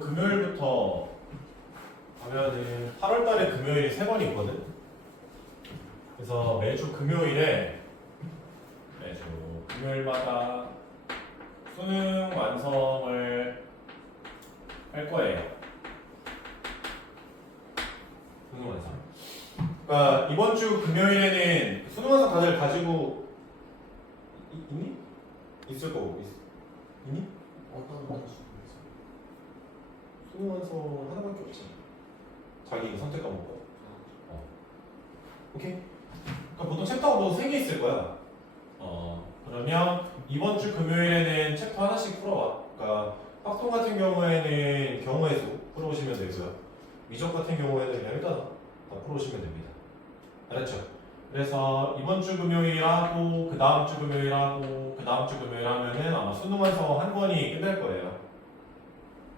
금요일부터 하면은 8월 달에 금요일이 3번 있거든. 그래서 매주 금요일마다 수능 완성을 할 거예요. 수능 완성. 그러니까 이번 주 금요일에는 수능 완성 다들 가지고 있니? 있을 거고 있니? 어떤 거 수능 수능 완성 하나밖에 없지. 자기 선택 과목 거. 오케이? 그러니까 보통 챕터가 뭐 3개 있을 거야. 그러면 이번 주 금요일에는 챕터 하나씩 풀어와. 그러니까 확통 같은 경우에는 경우의 수 풀어오시면 되고요. 미적 같은 경우에는 그냥 일단 다 풀어오시면 됩니다. 알았죠? 그래서 이번 주 금요일하고 그 다음 주 금요일하고 그 다음 주 금요일 하면은 아마 수능 완성 한 번이 끝날 거예요.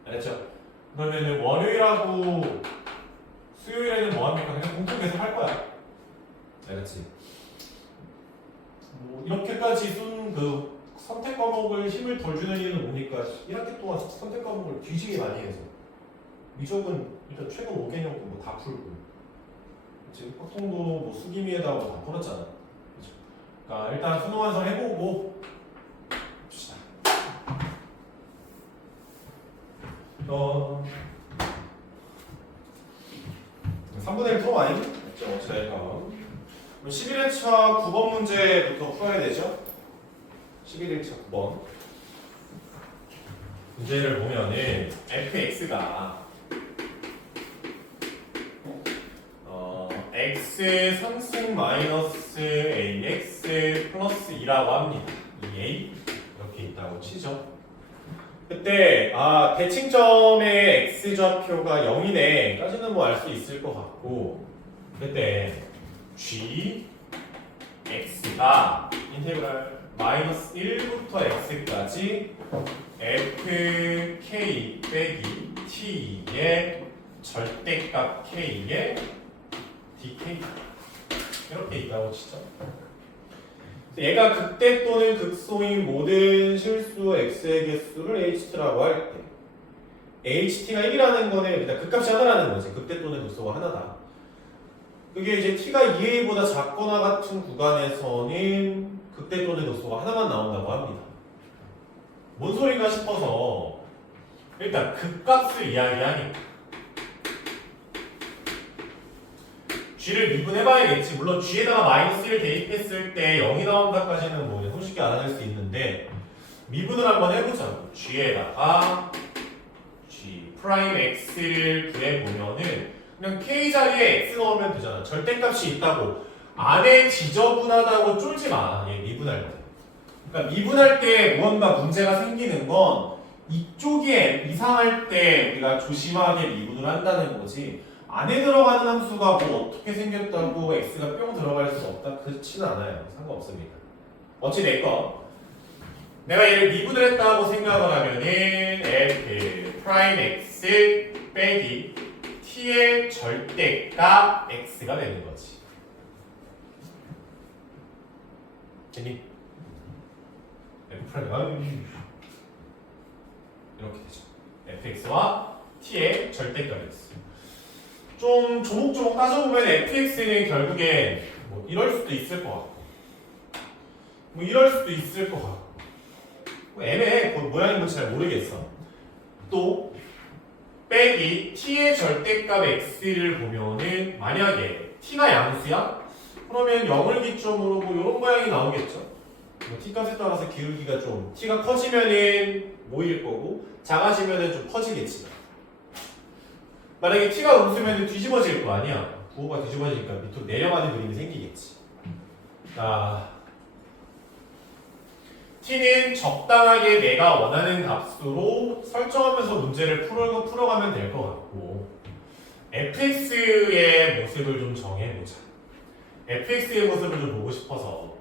알았죠? 그러면은 월요일하고 수요일에는 뭐 합니까? 그냥 공통 계속 할 거야. 알았지? 뭐 이렇게까지 그 선택 과목을 힘을 덜 주는 이유는 뭡니까? 1학기 동안 선택 과목을 뒤지게 많이 해서 미적은 일단 최근 5개년 뭐 다 풀고 지금 확통도 뭐 수기미에다가 다 풀었잖아. 그렇죠? 그러니까 일단 수능 완성 해보고 봅시다. 3분의 1 풀어 많이? 맞죠? 어찌 될까? 그럼 11회차 9번 문제부터 풀어야 되죠? 11회차 9번 문제를 보면은 fx가 x 상승 마이너스 ax 플러스 2라고 합니다. 이 a 이렇게 있다고 치죠. 그때 대칭점의 x좌표가 0이네 까지는 뭐 알 수 있을 것 같고 그때 g x가 인테그랄 마이너스 1부터 x까지 fk 빼기 t의 절대값 k의 dk 이렇게 있다고 치죠. 얘가 극대 또는 극소인 모든 실수 x의 개수를 ht라고 할 때 ht가 1이라는 거는 일단 극값이 하나라는 거지. 극대 또는 극소가 하나다. 그게 이제 t가 2a보다 작거나 같은 구간에서는 극대 또는 극소가 하나만 나온다고 합니다. 뭔 소리가 싶어서 일단 극값을 이야기하니까 g를 미분해봐야겠지. 물론 g에다가 마이너스 1 대입했을 때 0이 나온다까지는 뭐 손쉽게 알아낼 수 있는데 미분을 한번 해보자고. g에다가 g 프라임 x를 구해보면은 그냥 k 자리에 x 넣으면 되잖아. 절대값이 있다고 안에 지저분하다고 쫄지 마. 얘 미분할 때. 그러니까 미분할 때 무언가 문제가 생기는 건 이쪽이 이상할 때 우리가 조심하게 미분을 한다는 거지. 안에 들어가는 함수가 뭐 어떻게 생겼다고 x가 뿅 들어갈 수 없다? 그렇지는 않아요. 상관없습니다. 어찌됐건 내가 얘를 미분을 했다고 생각을 하면은 f 프라임 x 빼기 t의 절대값 x가 되는 거지. 됐니? f 프라임 이렇게 되죠. fx와 t의 절대값 x. 좀 조목조목 따져보면 fx는 결국에 뭐 이럴 수도 있을 것 같고 뭐 이럴 수도 있을 것 같고 뭐 애매해. 그 모양이 뭔지 잘 모르겠어. 또 빼기 t의 절대값 x를 보면은 만약에 t가 양수야? 그러면 0을 기점으로 뭐 이런 모양이 나오겠죠. 뭐 t 값에 따라서 기울기가 좀 t가 커지면은 모일 거고 작아지면은 좀 퍼지겠지. 만약에 t가 음수면 뒤집어질 거 아니야. 부호가 뒤집어지니까 밑으로 내려가는 그림이 생기겠지. t는 적당하게 내가 원하는 값으로 설정하면서 문제를 풀어가면 될 것 같고 fx의 모습을 좀 정해보자. fx의 모습을 좀 보고 싶어서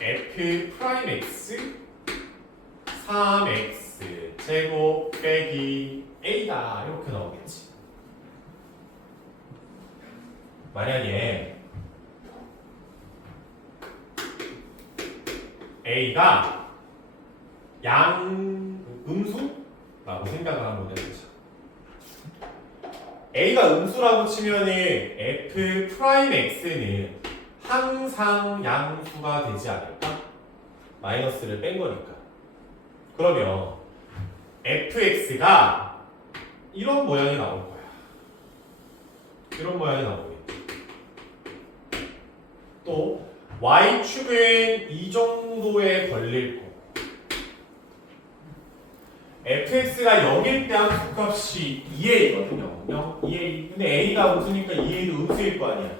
f 프라임 x 3x 제곱 빼기 a다 이렇게 나오겠지. 만약에 A가 음수라고 생각을 한번 해보자. A가 음수라고 치면은 f 프라임 x는 항상 양수가 되지 않을까? 마이너스를 뺀 거니까. 그러면 fx가 이런 모양이 나올 거야. 이런 모양이 나오겠지. 또 y축은 이 정도에 걸릴 거. fx가 0일 때 함수값이 2a거든요. 2a. 근데 a가 음수니까 2a도 음수일 거 아니야.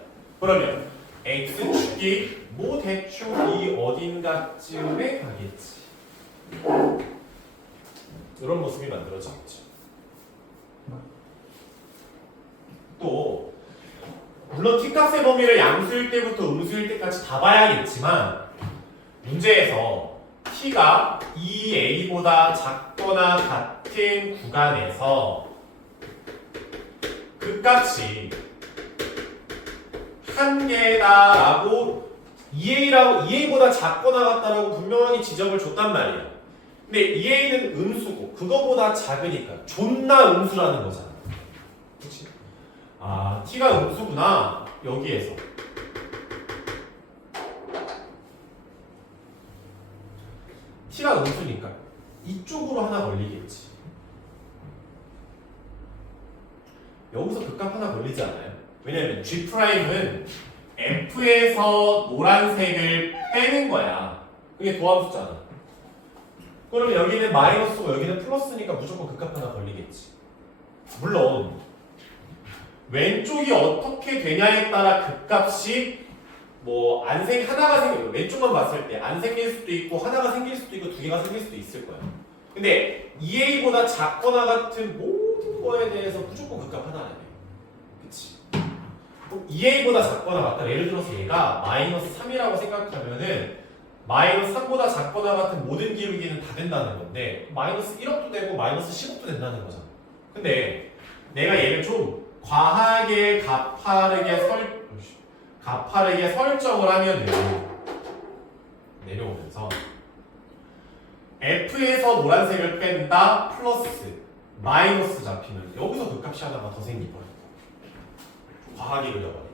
그러면 x축이 뭐 대충 이 어딘가쯤에 가겠지. 이런 모습이 만들어지겠죠. 또 물론 t값의 범위를 양수일 때부터 음수일 때까지 다 봐야겠지만 문제에서 t가 2a보다 작거나 같은 구간에서 그 값이 한 개다라고 2a보다 작거나 같다라고 분명하게 지적을 줬단 말이야. 근데 2a는 음수고 그거보다 작으니까 존나 음수라는 거잖아. 그렇지? 아, t가 음수구나. 여기에서 t가 음수니까 이쪽으로 하나 걸리겠지. 여기서 극값 하나 걸리지 않아요? 왜냐면 G'은 F에서 노란색을 빼는 거야. 그게 도함수잖아. 그러면 여기는 마이너스고 여기는 플러스니까 무조건 극값 하나 걸리겠지. 물론 왼쪽이 어떻게 되냐에 따라 극값이 뭐 하나가 생겨, 왼쪽만 봤을 때 안 생길 수도 있고 하나가 생길 수도 있고 두 개가 생길 수도 있을 거야. 근데 2a보다 작거나 같은 모든 거에 대해서 무조건 극값 하나 아니야. 그치? 2a보다 작거나 같다. 예를 들어서 얘가 마이너스 3이라고 생각하면은 마이너스 3보다 작거나 같은 모든 기울기는 다 된다는 건데 마이너스 1억도 되고 마이너스 10억도 된다는 거잖아. 근데 내가 얘를 좀 과하게 가파르게 설정을 하면은 내려오면서 F에서 노란색을 뺀다 플러스 마이너스 잡히면 여기서 극값이 하나가 더 생기거든. 과하게 그려버려.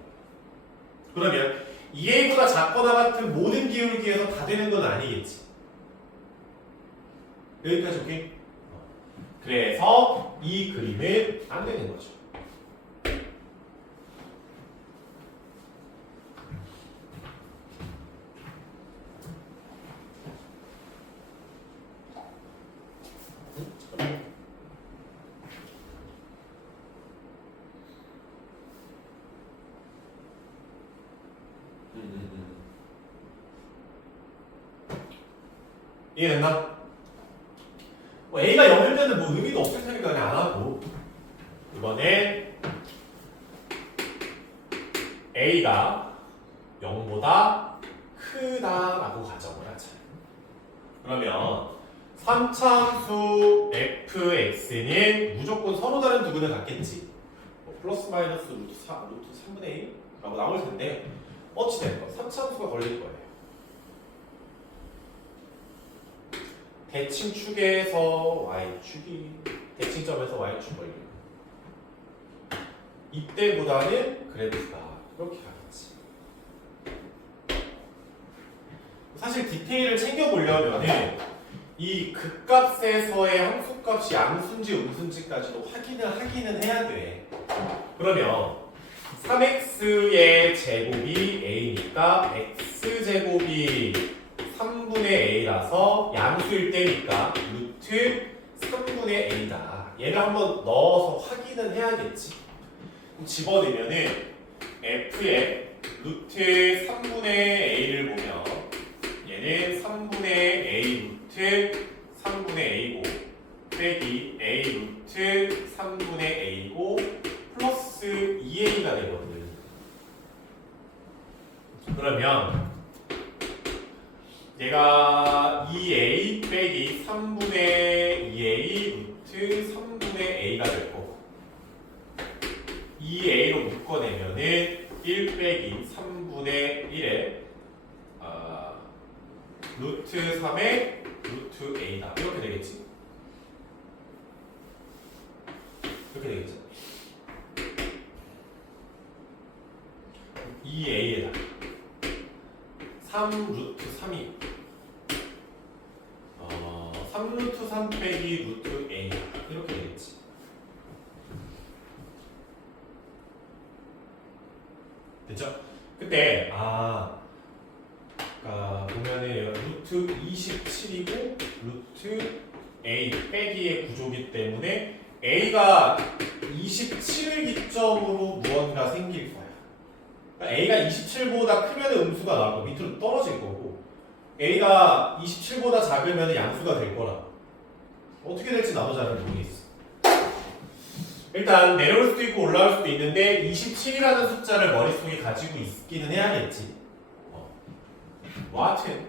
그러면 2a보다 작거나 같은 모든 기울기에서 다 되는 건 아니겠지. 여기까지 오케이? 그래서 이 그림은 안 되는 거죠. 이해됐나? 뭐 A가 0일 때는 뭐 의미도 없을 테니까 그냥 안 하고 이번에 A가 0보다 크다라고 가정을 하자. 그러면 3차함수 fx는 무조건 서로 다른 두근을 갖겠지. 뭐 플러스 마이너스 루트 3분의 1라고 나올 텐데 어찌됐건 3차함수가 걸릴 거예요. 대칭축에서 y축이 대칭점에서 y축 걸리고 이때보다는 그래프가 이렇게 가겠지. 사실 디테일을 챙겨보려면은 이 극값에서의 함수값이 양수인지 음수인지까지도 확인을 하기는 해야 돼. 그러면 3x의 제곱이 a니까 x제곱이 3분의 a라서 양수일 때니까 루트 3분의 a다. 얘를 한번 넣어서 확인은 해야겠지. 집어넣으면은 f의 루트 3분의 a를 보면 얘는 3분의 a 루트 3분의 a고 빼기 a 루트 3분의 a고 플러스 2a가 되거든. 그러면 얘가 2a 빼기 3분의 2a 루트 3분의 a가 될 거고 2a로 묶어내면은 1 빼기 3분의 1에 루트 3의 루트 a다. 이렇게 되겠지? 이렇게 되겠죠? 2a에다가 3 루트 3이 3 루트 3 빼기 루트 a 이렇게 되겠지. 됐죠? 그때 그러니까 보면은 루트 27이고 루트 a 빼기의 구조기 때문에 a가 27을 기점으로 무언가 생길 거야. 그러니까 a가 27보다 크면 음수가 나올 거고 밑으로 떨어질 거고 a가 27보다 작으면 양수가 될 거라. 어떻게 될지 나도 잘 모르겠어. 일단 내려올 수도 있고 올라올 수도 있는데 27이라는 숫자를 머릿속에 가지고 있기는 해야겠지. 뭐 하여튼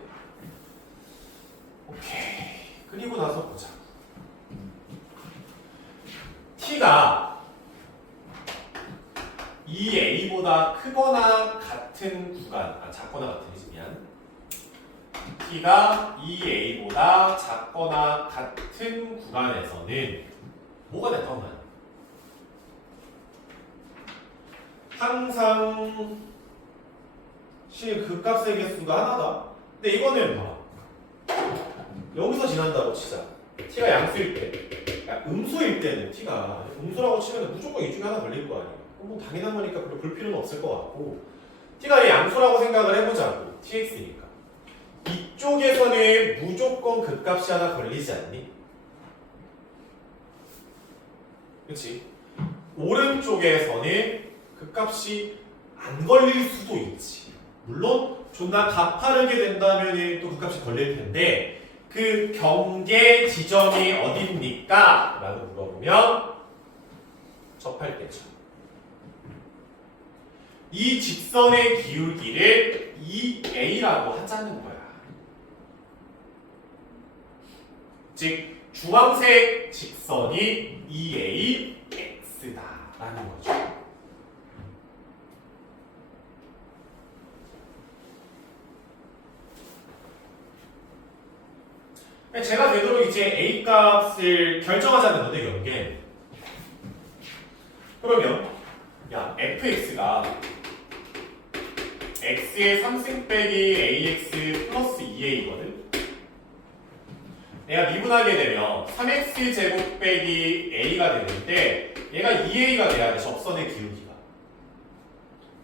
오케이. 그리고 나서 보자. t가 2a보다 크거나 같은 구간, 작거나 같은이지 미안. t가 2a보다 작거나 같은 구간에서는 뭐가 나타나요? 항상 극값의 개수가 하나다. 근데 이거는 봐라. 여기서 지난다고 치자. t가 양수일 때, 그러니까 음수일 때는 t가 음수라고 치면 무조건 이 중에 하나 걸릴 거 아니에요. 뭐 당연한 거니까 별로 볼 필요는 없을 것 같고 t가 양수라고 생각을 해보자고. tx니까 이쪽에서는 무조건 극값이 하나 걸리지 않니? 그치? 오른쪽에서는 극값이 안 걸릴 수도 있지. 물론 존나 가파르게 된다면 또 극값이 걸릴 텐데 그 경계 지점이 어딥니까? 라고 물어보면 접할 때죠. 이 직선의 기울기를 2a라고 하자는 거야. 즉 주황색 직선이 2ax다 라는 거죠. 제가 되도록 이제 a 값을 결정하자는 건데 결국엔 그러면 야 fx가 x의 3승 빼기 ax 플러스 2a거든. 내가 미분하게 되면 3x 제곱 빼기 a가 되는데 얘가 2a가 돼야 돼. 접선의 기울기가.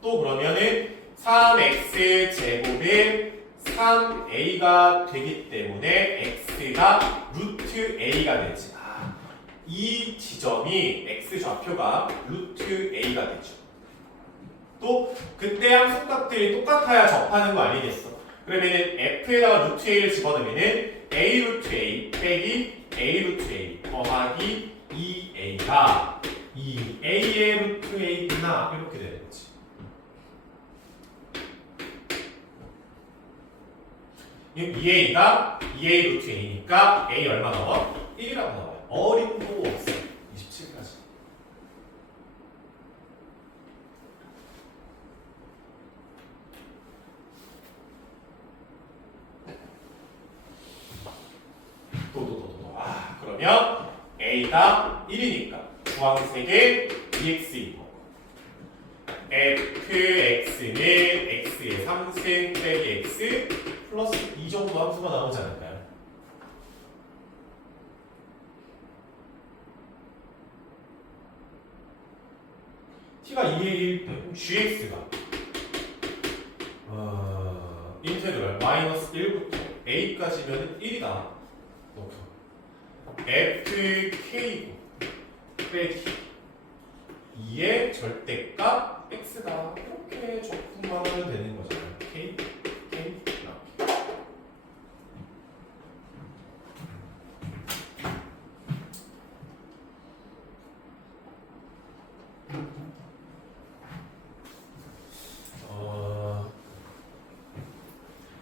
또 그러면은 3x 제곱에 3a가 되기 때문에 x가 루트 a가 되지. 이 지점이 x 좌표가 루트 a가 되죠. 또 그때 함수값들이 똑같아야 접하는 거 아니겠어? 그러면은 f에다가 루트 a를 집어넣으면은 a 루트 a 빼기 a 루트 a 더하기 2a가 2a의 루트 a구나 이렇게 되는 거지. 이 2a가 2a 루트 a니까 a 얼마 나와? 1이라고 나와요. 어림도 없어. 27까지. 그러면 a가 1이니까 주황색의 dx인 거고 fx는 x의 3승 빼기 x 플러스 이 정도 함수가 나오지 않을까요? t가 2의 1 때 gx가 인테그럴 마이너스 1부터 a까지면 1이다. fk고 빼기 2의 절대값 x다. 이렇게 적분만 하면 되는 거잖아요. k, k 이렇게.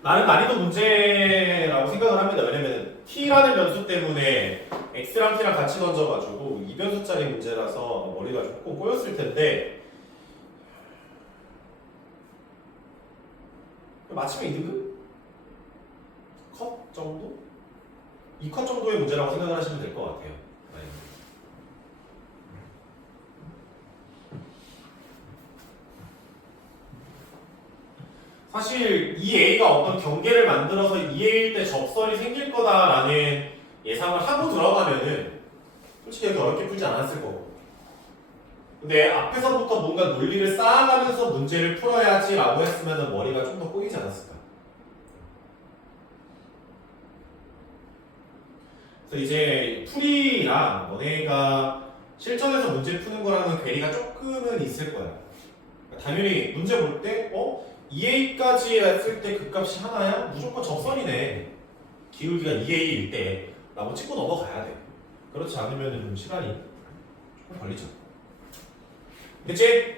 나는 난이도 문제라고 생각을 합니다. 왜냐면 t라는 변수 때문에 x랑 t랑 같이 던져가지고 이변수짜리 문제라서 머리가 조금 꼬였을 텐데 맞추면 2등급? 컷 정도? 2컷 정도의 문제라고 생각을 하시면 될 것 같아요. 네. 사실 이 A가 어떤 경계를 만들어서 이 A일 때 접선이 생길 거다라는 예상을 하고 들어가면은 솔직히 이렇게 어렵게 풀지 않았을 거고. 근데 앞에서부터 뭔가 논리를 쌓아가면서 문제를 풀어야지라고 했으면 머리가 좀 더 꼬이지 않았을까. 그래서 이제 풀이랑 너네가 실전에서 문제 푸는 거랑은 괴리가 조금은 있을 거야. 당연히 문제 볼 때 2A까지 했을 때 그 값이 하나야? 무조건 접선이네. 기울기가 2A일 때 라고 찍고 넘어가야 돼. 그렇지 않으면 좀 시간이 조금 걸리죠. 됐지?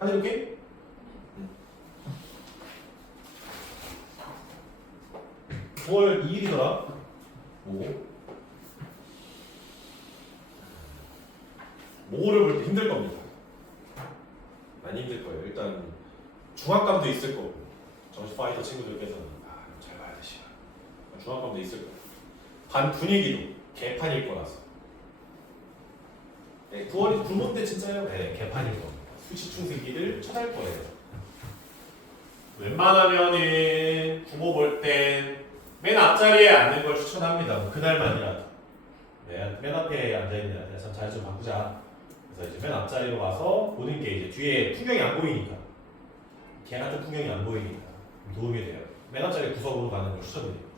하나 이렇게? 9월 2일이더라. 모호를 볼 때 힘들 겁니다. 많이 힘들 거예요. 일단 중압감도 있을 거고 정시 파이터 친구들께서는 잘 봐야 돼 시간. 중압감도 있을 거고 반 분위기도 개판일 거라서. 네, 9월이 굶을 때 진짜요? 네, 개판일 겁니다. 수시충 새끼들 쳐날 거예요. 웬만하면은 국어 볼 땐 맨 앞자리에 앉는 걸 추천합니다. 그날만이라도. 네, 맨 앞에 앉아있는 애들 참 자리 좀 바꾸자. 그래서 이제 맨 앞자리로 가서 보는 게 이제 뒤에 풍경이 안 보이니까. 개 같은 풍경이 안 보이니까 도움이 돼요. 맨 앞자리 구석으로 가는 걸 추천드립니다.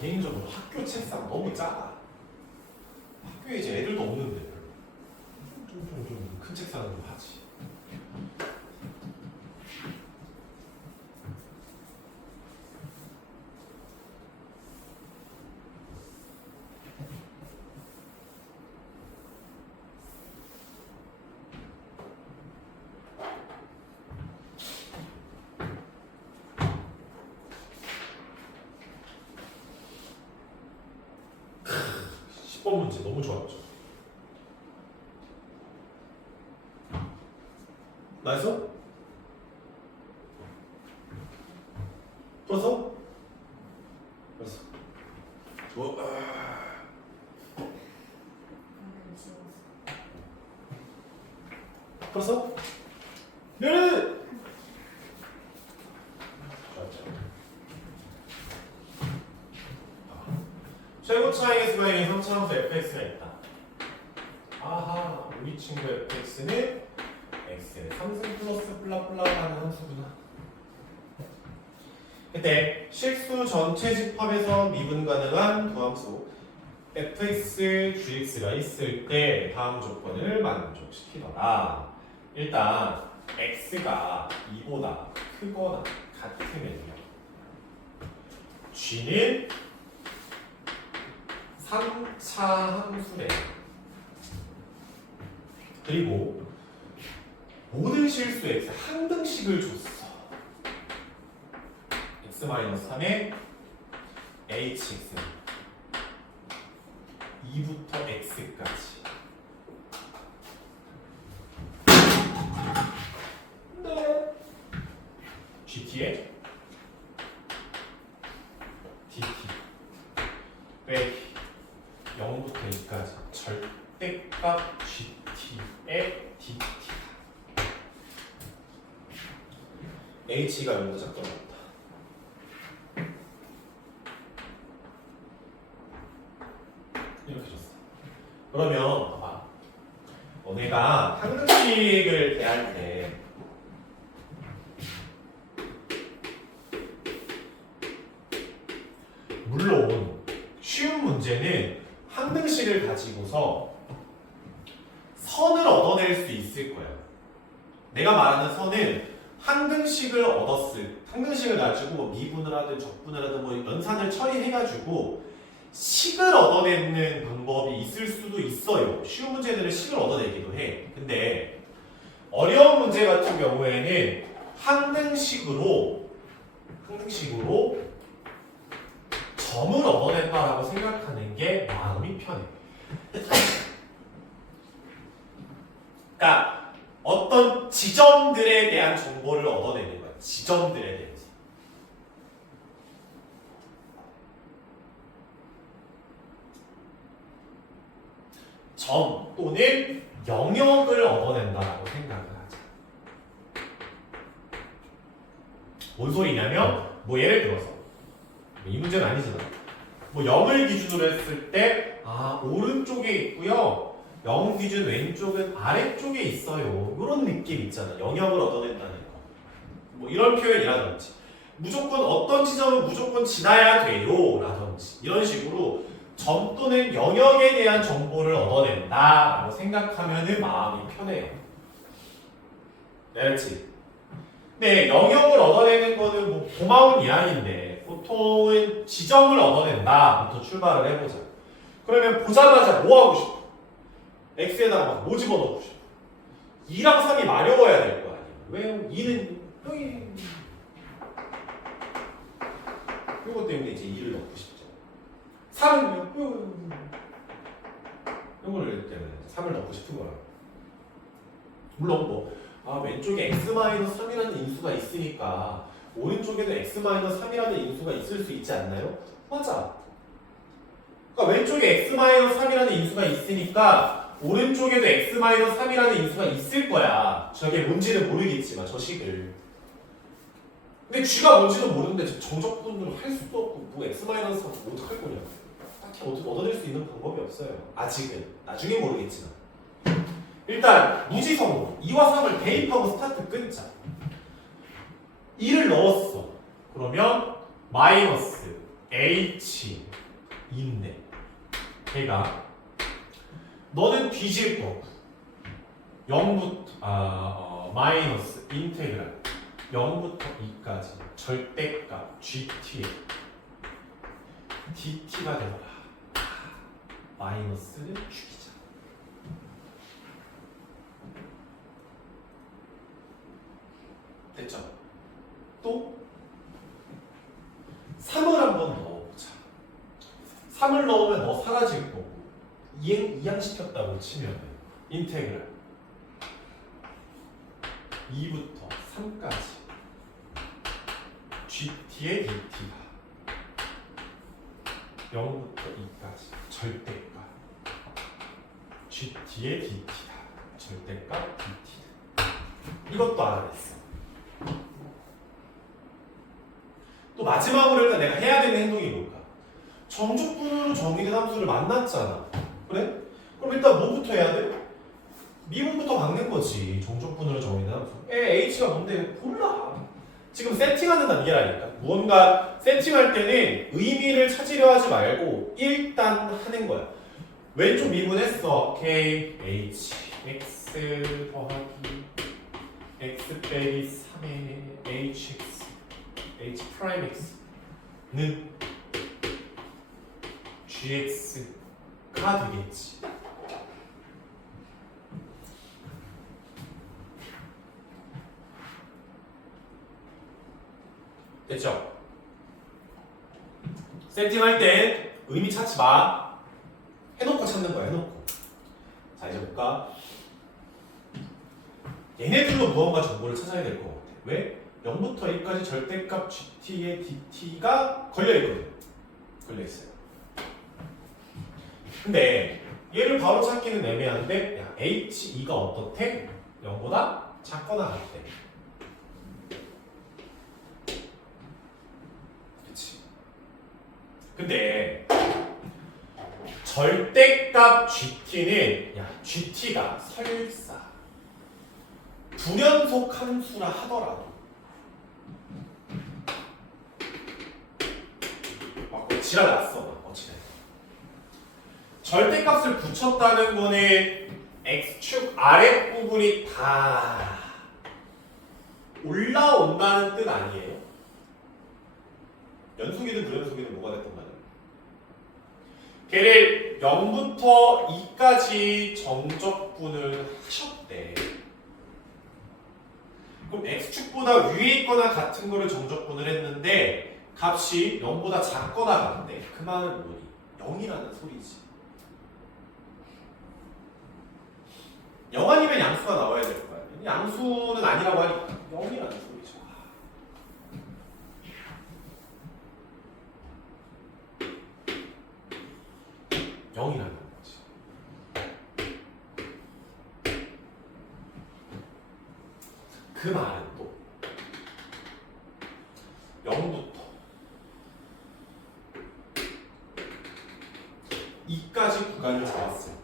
개인적으로 학교 책상 너무 작아. 학교에 이제 애들도 없는데 좀 큰 책상을 좀 하지. 문제 너무 좋았죠. 나이스? 풀었어? 풀었어. 좋아. 풀었어? 네! 좋았죠. 최고 차이의 수반이 3차함수 fx가 있다. 아하, 우리 친구 fx는 x의 3승 플러스 플라플라가 하는 함수구나. 그때 실수 전체 집합에서 미분 가능한 두 함수 fx, gx가 있을 때 다음 조건을 만족시키더라. 일단 x가 2보다 크거나 같으면요. g는 3차 함수래. 그리고 모든 실수 x 한 등씩을 줬어. x-3에 hx 2부터 x까지. 네. gt에 dt 빼기 0부터 2까지 절대값 gt의 dt. h가 0보다 작거나 같다. 이렇게 줬어. 그러면 봐봐. 너네가 항등식을 대할 때 물론 쉬운 문제는 항등식을 가지고서 선을 얻어낼 수 있을 거야. 내가 말하는 선은 항등식을 가지고 미분을 하든 적분을 하든 뭐 연산을 처리해가지고 식을 얻어내는 방법이 있을 수도 있어요. 쉬운 문제들은 식을 얻어내기도 해. 근데 어려운 문제 같은 경우에는 항등식으로 점을 얻어낸다라고 생각하는 게 마음이 편해. 그러니까 어떤 지점들에 대한 정보를 얻어내는 거야. 지점들에 대해서. 점 또는 영역을 얻어낸다라고 생각을 하자. 뭔 소리냐면 뭐 예를 들어서 이 문제는 아니잖아. 뭐 0을 기준으로 했을 때 오른쪽에 있고요. 0 기준 왼쪽은 아래쪽에 있어요. 이런 느낌 있잖아. 영역을 얻어낸다는 거. 뭐 이런 표현이라든지 무조건 어떤 지점은 무조건 지나야 돼요 라든지 이런 식으로 점 또는 영역에 대한 정보를 얻어낸다 라고 생각하면 마음이 편해요. 알지? 네, 영역을 얻어내는 거는 뭐 고마운 이야기인데 보통은 지점을 얻어낸다부터 출발을 해보자. 그러면 보자마자 뭐 하고 싶어? x에다가 막 뭐 집어넣고 싶어? 2랑 3이 마려워야 될 거 아니야. 왜요? 2는 이것 때문에 이제 2를 넣고 싶죠. 3은요? 이거를 때문에 3을 넣고 싶은 거야. 물론 뭐 왼쪽에 x-3이라는 인수가 있으니까 오른쪽에도 x-3이라는 인수가 있을 수 있지 않나요? 맞아. 그러니까 왼쪽에 x-3이라는 인수가 있으니까 오른쪽에도 x-3이라는 인수가 있을 거야. 저게 뭔지는 모르겠지만 저 식을. 근데 쥐가 뭔지도 모르는데 정적분으로 할 수도 없고 뭐 x-3 어떡할 거냐. 딱히 얻어낼 수 있는 방법이 없어요. 아직은. 나중에 모르겠지만. 일단 무지성으로 2와 3을 대입하고 스타트 끊자. 2를 넣었어. 그러면 마이너스 h 있네. 걔가 너는 뒤질 거고 0부터 마이너스 인테그랄 0부터 2까지 절대값 gt dt가 되더라. 마이너스는 죽이자. 됐죠? 또 3을 한번 넣어보자. 3을 넣으면 너 사라질 거고 이항시켰다고 치면 인테그랄 2부터 3까지 gt의 dt가 0부터 2까지 절대값 gt의 dt다. 절대값 dt다. 이것도 알아냈어. 또 마지막으로 일단 내가 해야 되는 행동이 뭘까? 정적분으로 정의된 함수를 만났잖아. 그래? 그럼 일단 뭐부터 해야 돼? 미분부터 박는 거지. 정적분으로 정의된 함수. h가 뭔데? 몰라. 지금 세팅하는 단계라니까. 무언가 세팅할 때는 의미를 찾으려 하지 말고 일단 하는 거야. 왼쪽 미분했어. k, h, x 더하기 x 빼기 3의 hx h 프라임 x는 gx가 되겠지. 됐죠? 세팅할 땐 의미 찾지 마. 해놓고 찾는 거야. 해놓고. 자, 이제 볼까? 얘네들로 무언가 정보를 찾아야 될 것 같아. 왜? 0부터 1까지 절대값 gt의 dt가 걸려있거든. 걸려있어요. 근데 얘를 바로 찾기는 애매한데 야, h2가 어떻대? 0보다 작거나 같대. 그치? 근데 절대값 gt는 야, gt가 설사 불연속 함수라 하더라도 막 지랄 났어. 막 어찌됐든 절대값을 붙였다는 거는 x축 아랫부분이 다 올라온다는 뜻 아니에요? 연속이든 불연속이든 뭐가 됐든 간에 걔를 0부터 2까지 정적분을 하셨대. 그럼 x축보다 위에 있거나 같은 거를 정적분을 했는데 값이 0보다 작거나 같대. 그 말은 뭐니? 0이라는 소리지. 0 아니면 양수가 나와야 될 거야. 양수는 아니라고 하니까 0이라는 소리죠. 0이라는 거지. 그 말은 또 0부터 2까지 구간을 잡았을 때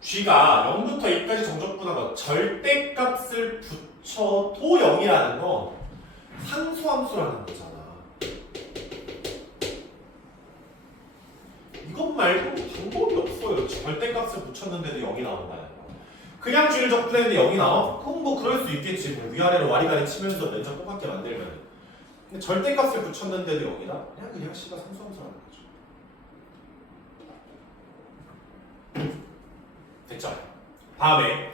G가 0부터 2까지 정적분하고 절대값을 붙여도 0이라는 건 상수함수라는 거잖아. 이것 말고 방법이 없어요. 절대값을 붙였는데도 0이 나온다는 거. 그냥 G를 적분했는데 0이 나와? 그럼 뭐 그럴 수 있겠지. 뭐 위아래로 와리가리 치면서 면적 똑같게 만들면. 근데 절대값을 붙였는데도 0이다? 그냥 C가 상수함수라는 거죠. 됐죠? 다음에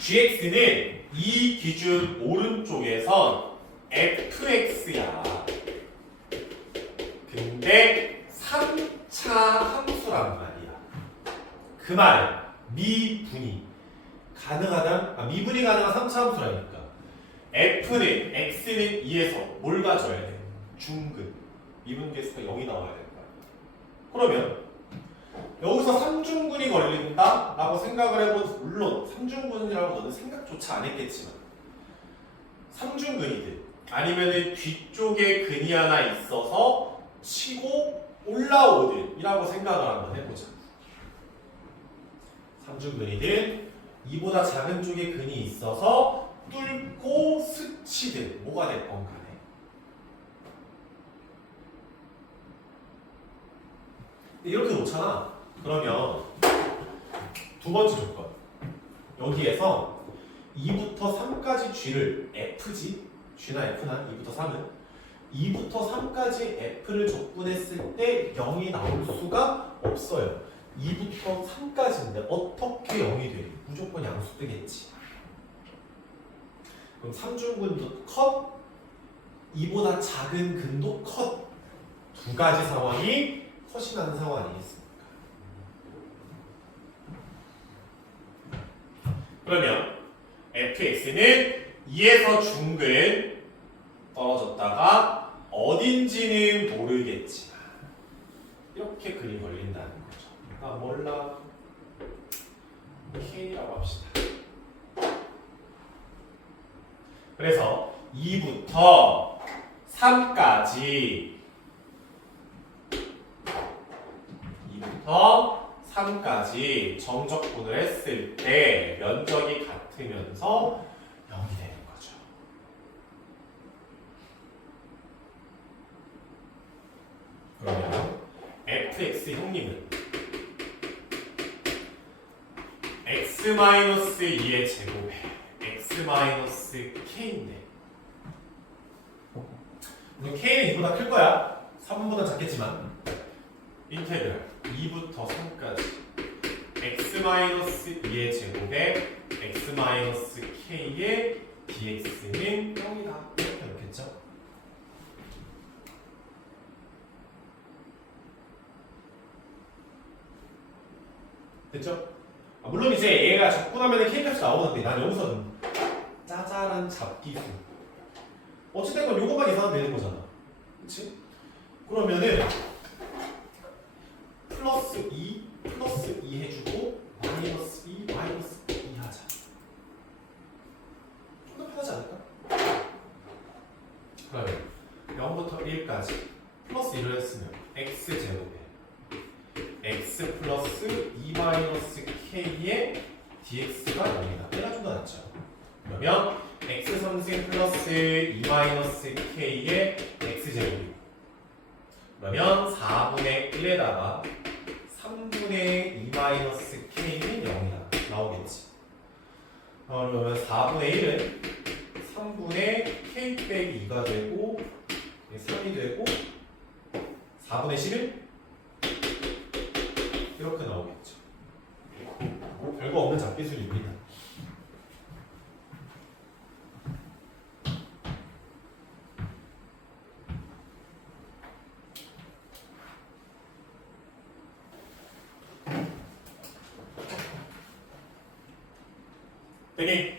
gx는 이 기준 오른쪽에선 fx야. 근데 3차 함수란 말이야. 그 말은 미분이 가능하다? 미분이 가능한 3차 함수라니까. f는 x는 2에서 뭘 가져야 돼? 중근. 미분 개수가 0이 나와야 될 거야. 그러면 여기서 3중근이 걸린다? 라고 생각을 해본, 물론 3중근이라고 너는 생각조차 안 했겠지만 3중근이든 아니면은 뒤쪽에 근이 하나 있어서 치고 올라오든 이라고 생각을 한번 해보자. 3중근이든 이보다 작은 쪽에 근이 있어서 뚫고 스치든 뭐가 됐건 간에 이렇게 놓잖아. 그러면 두 번째 조건. 여기에서 2부터 3까지 G를 F지? G나 F나 2부터 3은 2부터 3까지 F를 적분했을 때 0이 나올 수가 없어요. 2부터 3까지인데 어떻게 0이 되니? 무조건 양수 되겠지. 그럼 3중근도 컷, 2보다 작은 근도 컷. 두 가지 상황이 컷이 나는 상황 아니겠습니까? 그러면 fx는 2에서 중근 떨어졌다가 어딘지는 모르겠지만 이렇게 그림 걸린다는 거죠. 아 몰라. k라고 합시다. 그래서 2부터 3까지 2부터 3까지 정적분을 했을 때 면적이 같으면서 0이 되는 거죠. 그러면 fx 형님은 x-2의 제곱에 x-k인데 물론 k는 이보다 클 거야. 3보다 작겠지만 인테그랄 2부터 3까지 x-2의 제곱에 x-k의 dx는 0이다. 이렇게 놓겠죠? 됐죠? 물론 이제 얘가 적분하면 k값이 나오는데 난 여기서는 짜잘한 잡기수 어찌됐건 요거만 계산하면 되는 거잖아. 그치? 그러면은 플러스 2 해주고 마이너스 2 하자. 좀 더 편하지 않을까? 그러면 0부터 1까지 플러스 1을 했으면 x제곱에 x 플러스 2 마이너스 k의 dx가 0이다. 얘가 좀 더 낫죠. 그러면 x 선생 플러스 2 마이너스 k의 x제곱이고 그러면 4분의 1에다가 3분의 2 마이너스 k는 0이다. 나오겠지. 그러면 4분의 1은 3분의 k 빼기 2가 되고 3이 되고 4분의 10은 이렇게 나오겠죠. 별거 없는 잡기술입니다. 되니?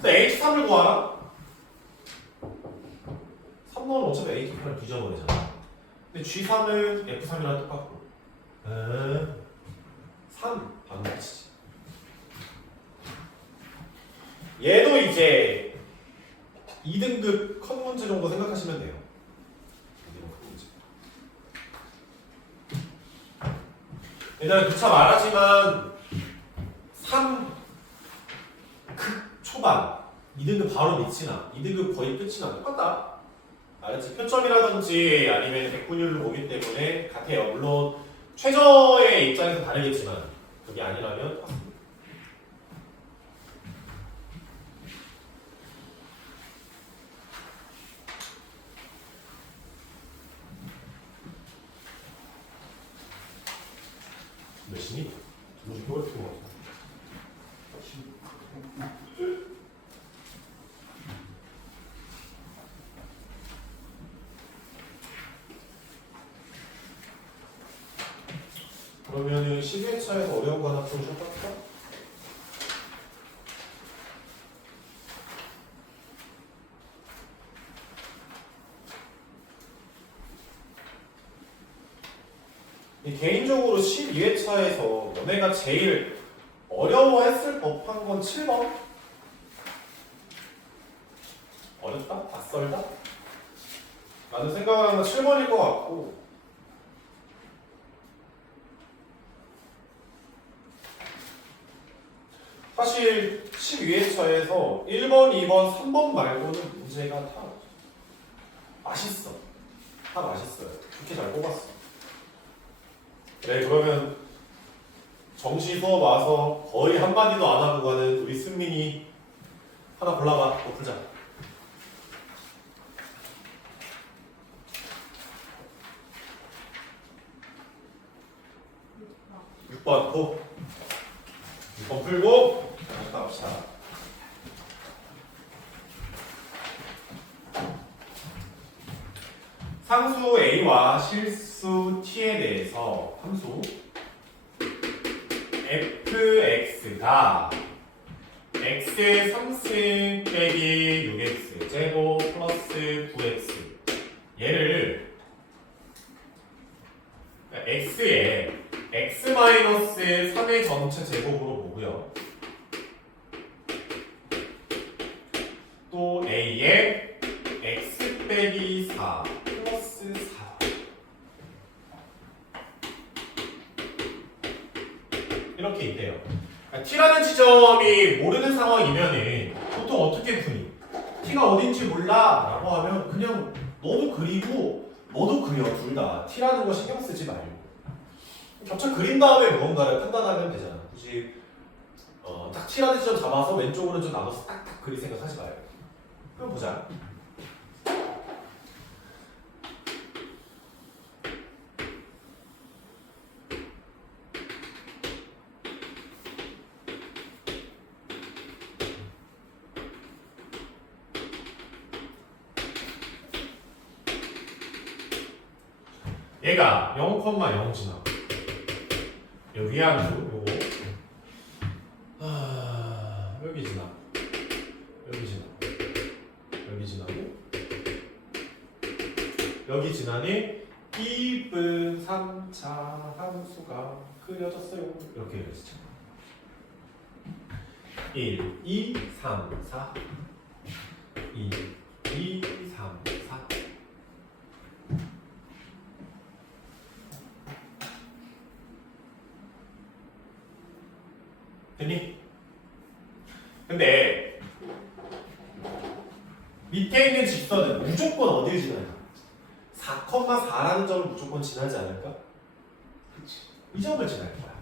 그래서 H3을 구하라? 3 넣으면 어차피 H3을 뒤져버리잖아. 근데 G3은 F3이랑 똑같고 3 반대치지. 얘도 이제 2등급 컷 문제 정도 생각하시면 돼요. 일단 교차 말하지만 3 극 초반 2등급 바로 밑이나 2등급 거의 끝이나 똑같다. 알았지? 표점이라든지 아니면 백분율로 보기 때문에 같아요. 물론 최저의 입장에서 다르겠지만 그게 아니라면 똑같습니다. 몇 시니? 도무지 어렵게 것 같아. 그러면은 12회차에서 어려운 거 하나 풀어줄까? 개인적으로 12회차에서 너네가 제일 어려워했을 법한 건 7번? 어렵다? 낯설다? 나는 생각하는 건 7번일 것 같고 사실 12회차에서 1번, 2번, 3번 말고는 문제가 다 맛있어. 다 맛있어요. 그렇게 잘 뽑았어. 그래, 그러면 정시 수업 와서 거의 한마디도 안 하고 가는 우리 승민이 하나 골라봐. 또 풀자. 6번 고. 6번 풀고 갔다 봅시다. 상수 A와 실수 T에 대해서 함수 fx가 x 3승 빼기 6x 제곱 플러스 9x 얘를 x에 x-3의 전체 제곱으로 보고요. 또 a에 x 빼기 4 플러스 4 이렇게 있대요. t라는 지점이 모르는 상황이면은 보통 어떻게 푸니? t가 어딘지 몰라 라고 하면 그냥 너도 그리고 너도 그려. 둘 다 t라는 거 신경 쓰지 말고 겹쳐 그린 다음에 무언가를 판단하면 되잖아. 굳이 딱 t라는 지점 잡아서 왼쪽 오른쪽 나눠서 딱딱 그릴 생각하지 말고. 그럼 보자. 얘가 0,0 지나. 여기 위안수 요거 여기 지나. 여기 지나. 여기 지나고 여기 지나니 2분 3차 함수가 그려졌어요. 이렇게 그려지죠. 1, 2, 3, 4 2, 2, 3, 4 됐니? 근데 밑에 있는 직선은 무조건 어디를 지나냐? 4,4라는 점을 무조건 지나지 않을까? 그치. 이 점을 지날 거야.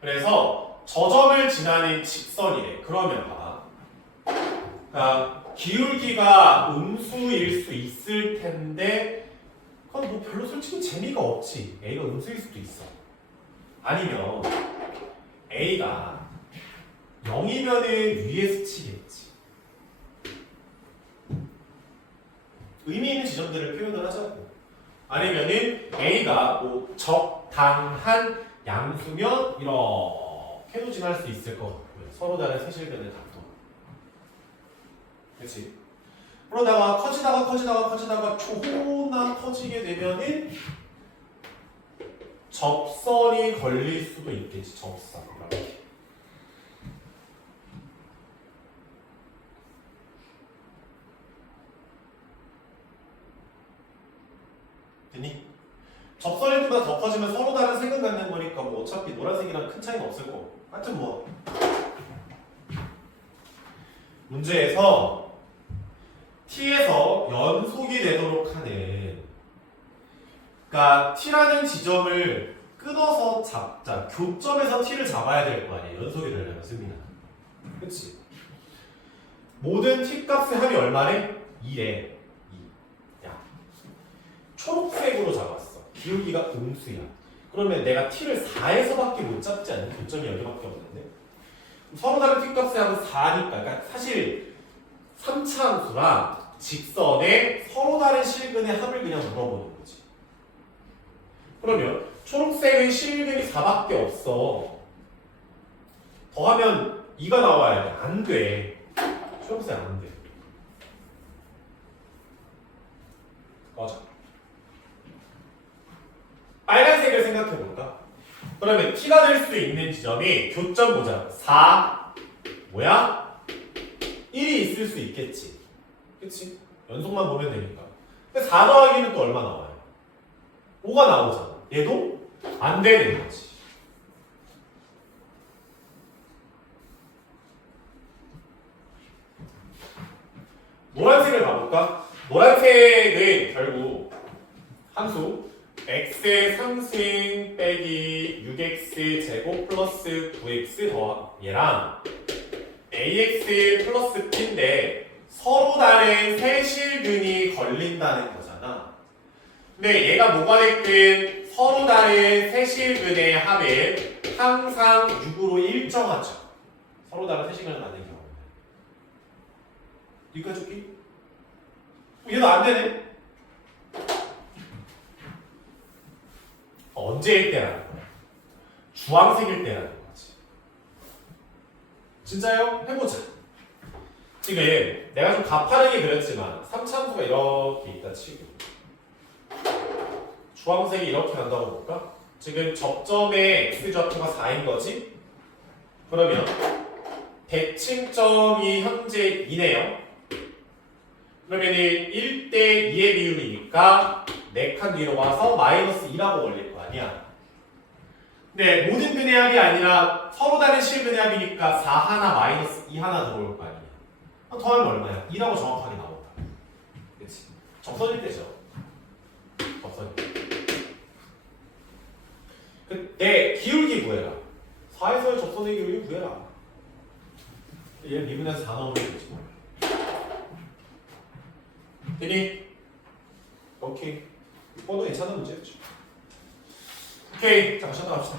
그래서 저 점을 지나는 직선이래. 그러면 봐봐. 그러니까 기울기가 음수일 수 있을 텐데 그건 뭐 별로 솔직히 재미가 없지. A가 음수일 수도 있어. 아니면 A가 0이면은 위에서 치겠지. 의미 있는 지점들을 표현을 하자고. 아니면은 A가 뭐 적당한 양수면 이렇게 노진할 수 있을 것 같고요. 서로 다른 세실근을 갖고. 그렇지? 그러다가 커지다가 조금만 커지게 되면은 접선이 걸릴 수도 있겠지. 접선 이렇게. 됐니? 접선이 보다 더 커지면 서로 다른 색을 갖는 거니까 뭐 어차피 노란색이랑 큰 차이는 없을 거고. 하여튼 뭐 문제에서 T에서 연속이 되도록 하는, 그러니까 T라는 지점을 끊어서 잡자. 교점에서 T를 잡아야 될 거 아니야. 연속이 되려면 승민아. 그치? 모든 T 값의 합이 얼마래? 2래. 2. 야, 초록색으로 잡았어. 기울기가 음수야. 그러면 내가 T를 4에서밖에 못 잡지 않는 교점이 여기밖에 없는데 서로 다른 T 값의 합은 4니까, 그러니까 사실 3차 함수랑 직선의 서로 다른 실근의 합을 그냥 물어보는 거지. 그러면 초록색은 실근이 4밖에 없어. 더하면 2가 나와야 돼. 안 돼. 초록색 안 돼. 꺼져. 빨간색을 생각해 볼까? 그러면 T가 될 수 있는 지점이 교점 보자. 4 뭐야? 1이 있을 수 있겠지. 그치? 연속만 보면 되니까. 근데 4 더하기는 또 얼마 나와요? 5가 나오잖아. 얘도 안 되는 거지. 노란색을 봐볼까? 노란색은 결국 함수 x의 3승 빼기 6x 제곱 플러스 9x 더 얘랑 ax 플러스 p인데 서로 다른 세실근이 걸린다는 거잖아. 근데 얘가 뭐가 됐든 서로 다른 세실근의 합은 항상 6으로 일정하죠. 서로 다른 세실근을 만든 경우는. 여기까지 줄게. 얘도 안 되네. 언제일 때라는 거야? 주황색일 때라는 거지. 진짜요? 해보자. 지금 내가 좀 가파르게 그렸지만 3차함수가 이렇게 있다 치고 주황색이 이렇게 간다고 볼까? 지금 접점의 x좌표가 4인 거지? 그러면 대칭점이 현재 2네요. 그러면 1대 2의 비율이니까 4칸 뒤로 와서 마이너스 2라고 올릴 거 아니야. 근데 모든 근의 합이 아니라 서로 다른 실근의 합이니까 4 하나 마이너스 2 하나 들어올 거 아니야. 더하면 얼마야? 2라고 정확하게 나온다. 그치? 접선일 때죠. 접선일 때. 내 기울기 구해라. 4에서의 접선의 기울기 구해라. 얘를 미분해서 4 넣으면 되지 뭐. 되니? 오케이. 이거도 괜찮은 문제였죠. 오케이. 잠깐 쉬었다 갑시다.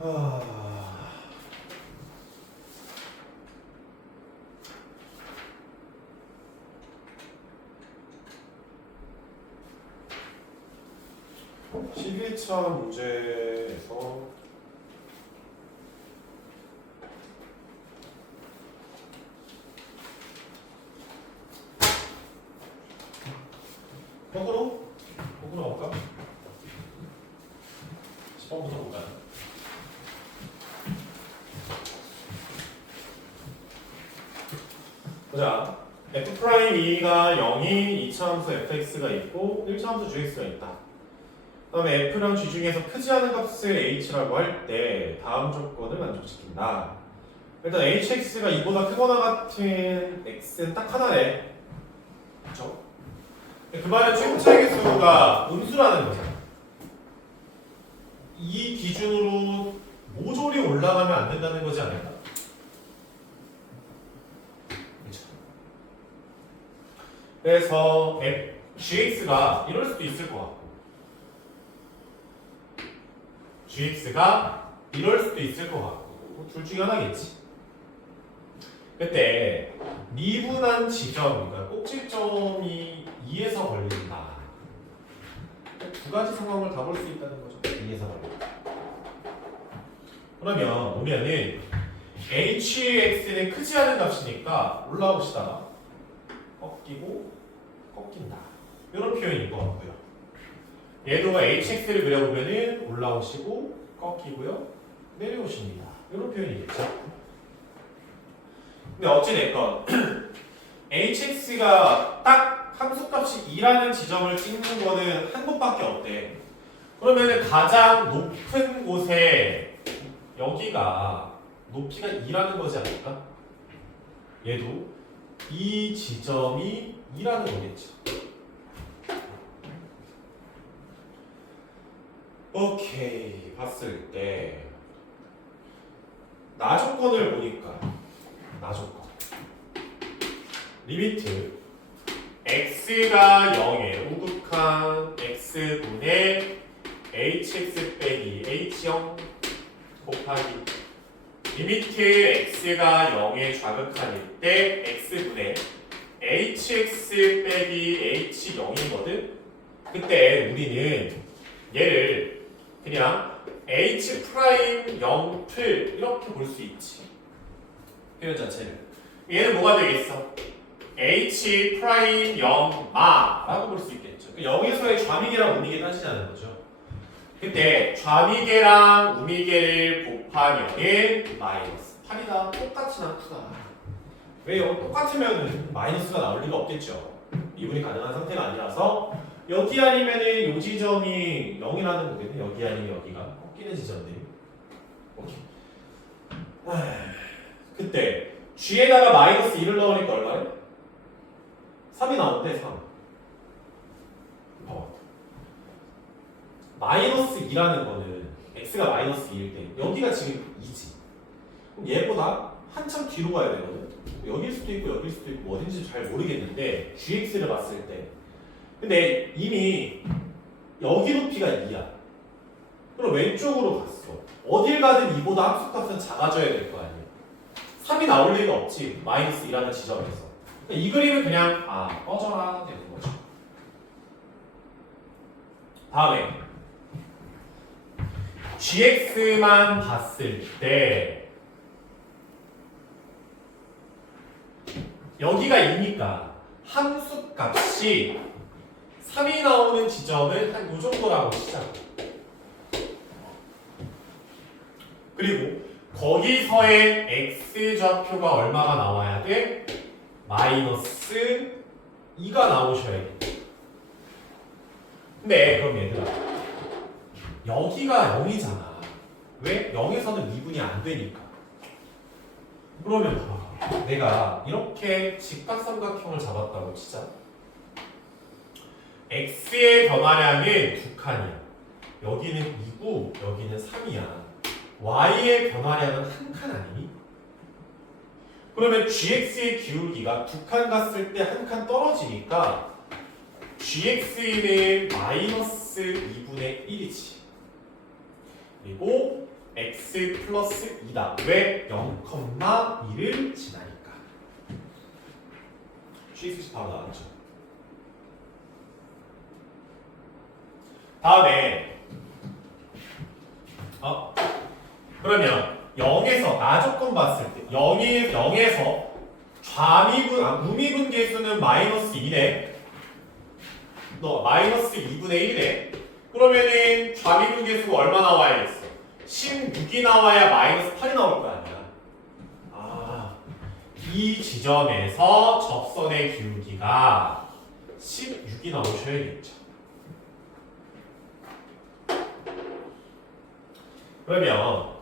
아... 11차 문제에서 거꾸로 가볼까? 10번부터 볼까요? 보자. F'E가 0인 2차 함수 fx가 있고 1차 함수 gx가 있다. 그 다음에 f랑 g 중에서 크지 않은 값을 h라고 할 때 다음 조건을 만족시킨다. 일단 hx가 2보다 크거나 같은 x는 딱 하나래. 그쵸? 그 말은 최고차의 개수가 음수라는 거잖아. 이 기준으로 모조리 올라가면 안 된다는 거지 않을까? 그쵸? 그래서 gx가 이럴 수도 있을 것 같고 gx가 이럴 수도 있을 것 같고 둘 중에 하나겠지. 그때 미분한 지점, 그러니까 꼭지점이 2에서 걸린다. 두 가지 상황을 다 볼 수 있다는 거죠. 2에서 걸린다. 그러면 보면은 hx는 크지 않은 값이니까 올라오시다가 꺾이고 꺾인다. 이런 표현일 것 같고요. 얘도 hx를 그려보면은 올라오시고 꺾이고요. 내려오십니다. 이런 표현이겠죠. 근데 어찌됐건 hx가 딱 함수값이 2라는 지점을 찍는 거는 한 곳밖에 없대. 그러면 가장 높은 곳에 여기가 높이가 2라는 거지 않을까? 얘도 이 지점이 2라는 거겠죠. 오케이. 봤을 때 나 조건을 보니까 나 조건 리미트 x가 0에 우극한 x분의 hx 빼기 h0 곱하기 리미트 x가 0에 좌극한일 때 x분의 hx 빼기 h0이거든. 그때 우리는 얘를 그냥 h 프라임 0풀 이렇게 볼 수 있지. 표현 자체를. 얘는 뭐가 되겠어? h 프라임 0 마라고 볼 수 있겠죠. 0에서의 좌미계랑 우미계 따지자는 거죠. 그때 좌미계랑 우미계를 곱한 0은 마이너스 8이다. 똑같진 않구나. 왜요? 똑같으면 마이너스가 나올 리가 없겠죠. 미분이 가능한 상태가 아니라서 여기 아니면은 요 지점이 0이라는 거거든요. 여기 아니면 여기가 꺾이는 지점들이. 오케이. 그때 g에다가 마이너스 1을 넣으니까 얼마래? 3이 나오는데 3. 마이너스 2라는 거는 x가 마이너스 2일 때 여기가 지금 2지. 그럼 얘보다 한참 뒤로 가야 되거든. 여기일 수도 있고 여기일 수도 있고 어딘지 잘 모르겠는데 gx를 봤을 때 근데 이미 여기 높이가 2야. 그럼 왼쪽으로 갔어. 어딜 가든 2보다 함수값은 작아져야 될 거 아니야. 3이 나올 리가 없지. 마이너스 2라는 지점에서. 이 그림은 그냥 꺼져라 되는 거죠. 다음에 gx만 봤을 때 여기가 2니까 함수값이 3이 나오는 지점은 한 요 정도라고 치자. 그리고 거기서의 x좌표가 얼마가 나와야 돼? 마이너스 2가 나오셔야 돼. 근데 그럼 얘들아 여기가 0이잖아. 왜? 0에서는 미분이 안 되니까. 그러면 봐봐. 내가 이렇게 직각삼각형을 잡았다고 치자. x의 변화량은 2칸이야. 여기는 2고 여기는 3이야. y의 변화량은 1칸 아니니? 그러면 gx의 기울기가 2칸 갔을 때 1칸 떨어지니까 gx는 마이너스 2분의 1이지. 그리고 x 플러스 2다. 왜? 0,2를 지나니까. gx 바로 나왔죠. 다음에 그러면 0에서 나조건 봤을 때 0에서 좌미분, 우미분 계수는 마이너스 2네. 너 마이너스 2분의 1이네. 그러면은 좌미분 계수가 얼마 나와야겠어? 16이 나와야 마이너스 8이 나올 거 아니야. 아, 이 지점에서 접선의 기울기가 16이 나오셔야겠죠. 그러면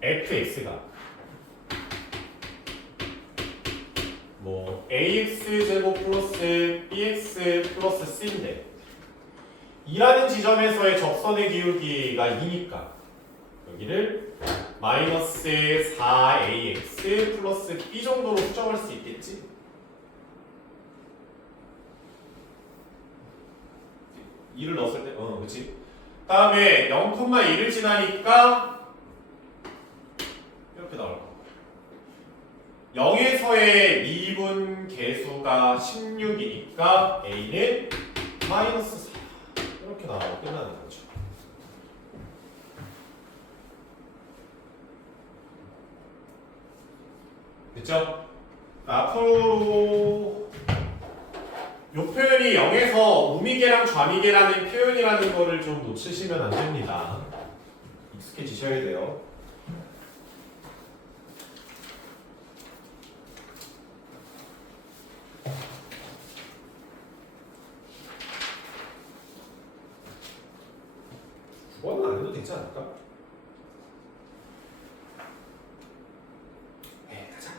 fx가 뭐 ax제곱 플러스 bx 플러스 c인데 2라는 지점에서의 접선의 기울기가 2니까 여기를 마이너스 4ax 플러스 b 정도로 수정할 수 있겠지? (2를) 넣었을 때 그치? 다음에 0,1을 지나니까 이렇게 나올 거야. 0에서의 미분 계수가 16이니까 a는 마이너스 4 이렇게 나오고 끝나는 거죠. 됐죠? 앞으로 이 표현이 0에서 우미계랑 좌미계라는 표현이라는 거를 좀 놓치시면 안 됩니다. 익숙해지셔야 돼요. 두 번은 안 해도 되지 않을까? 네, 가자.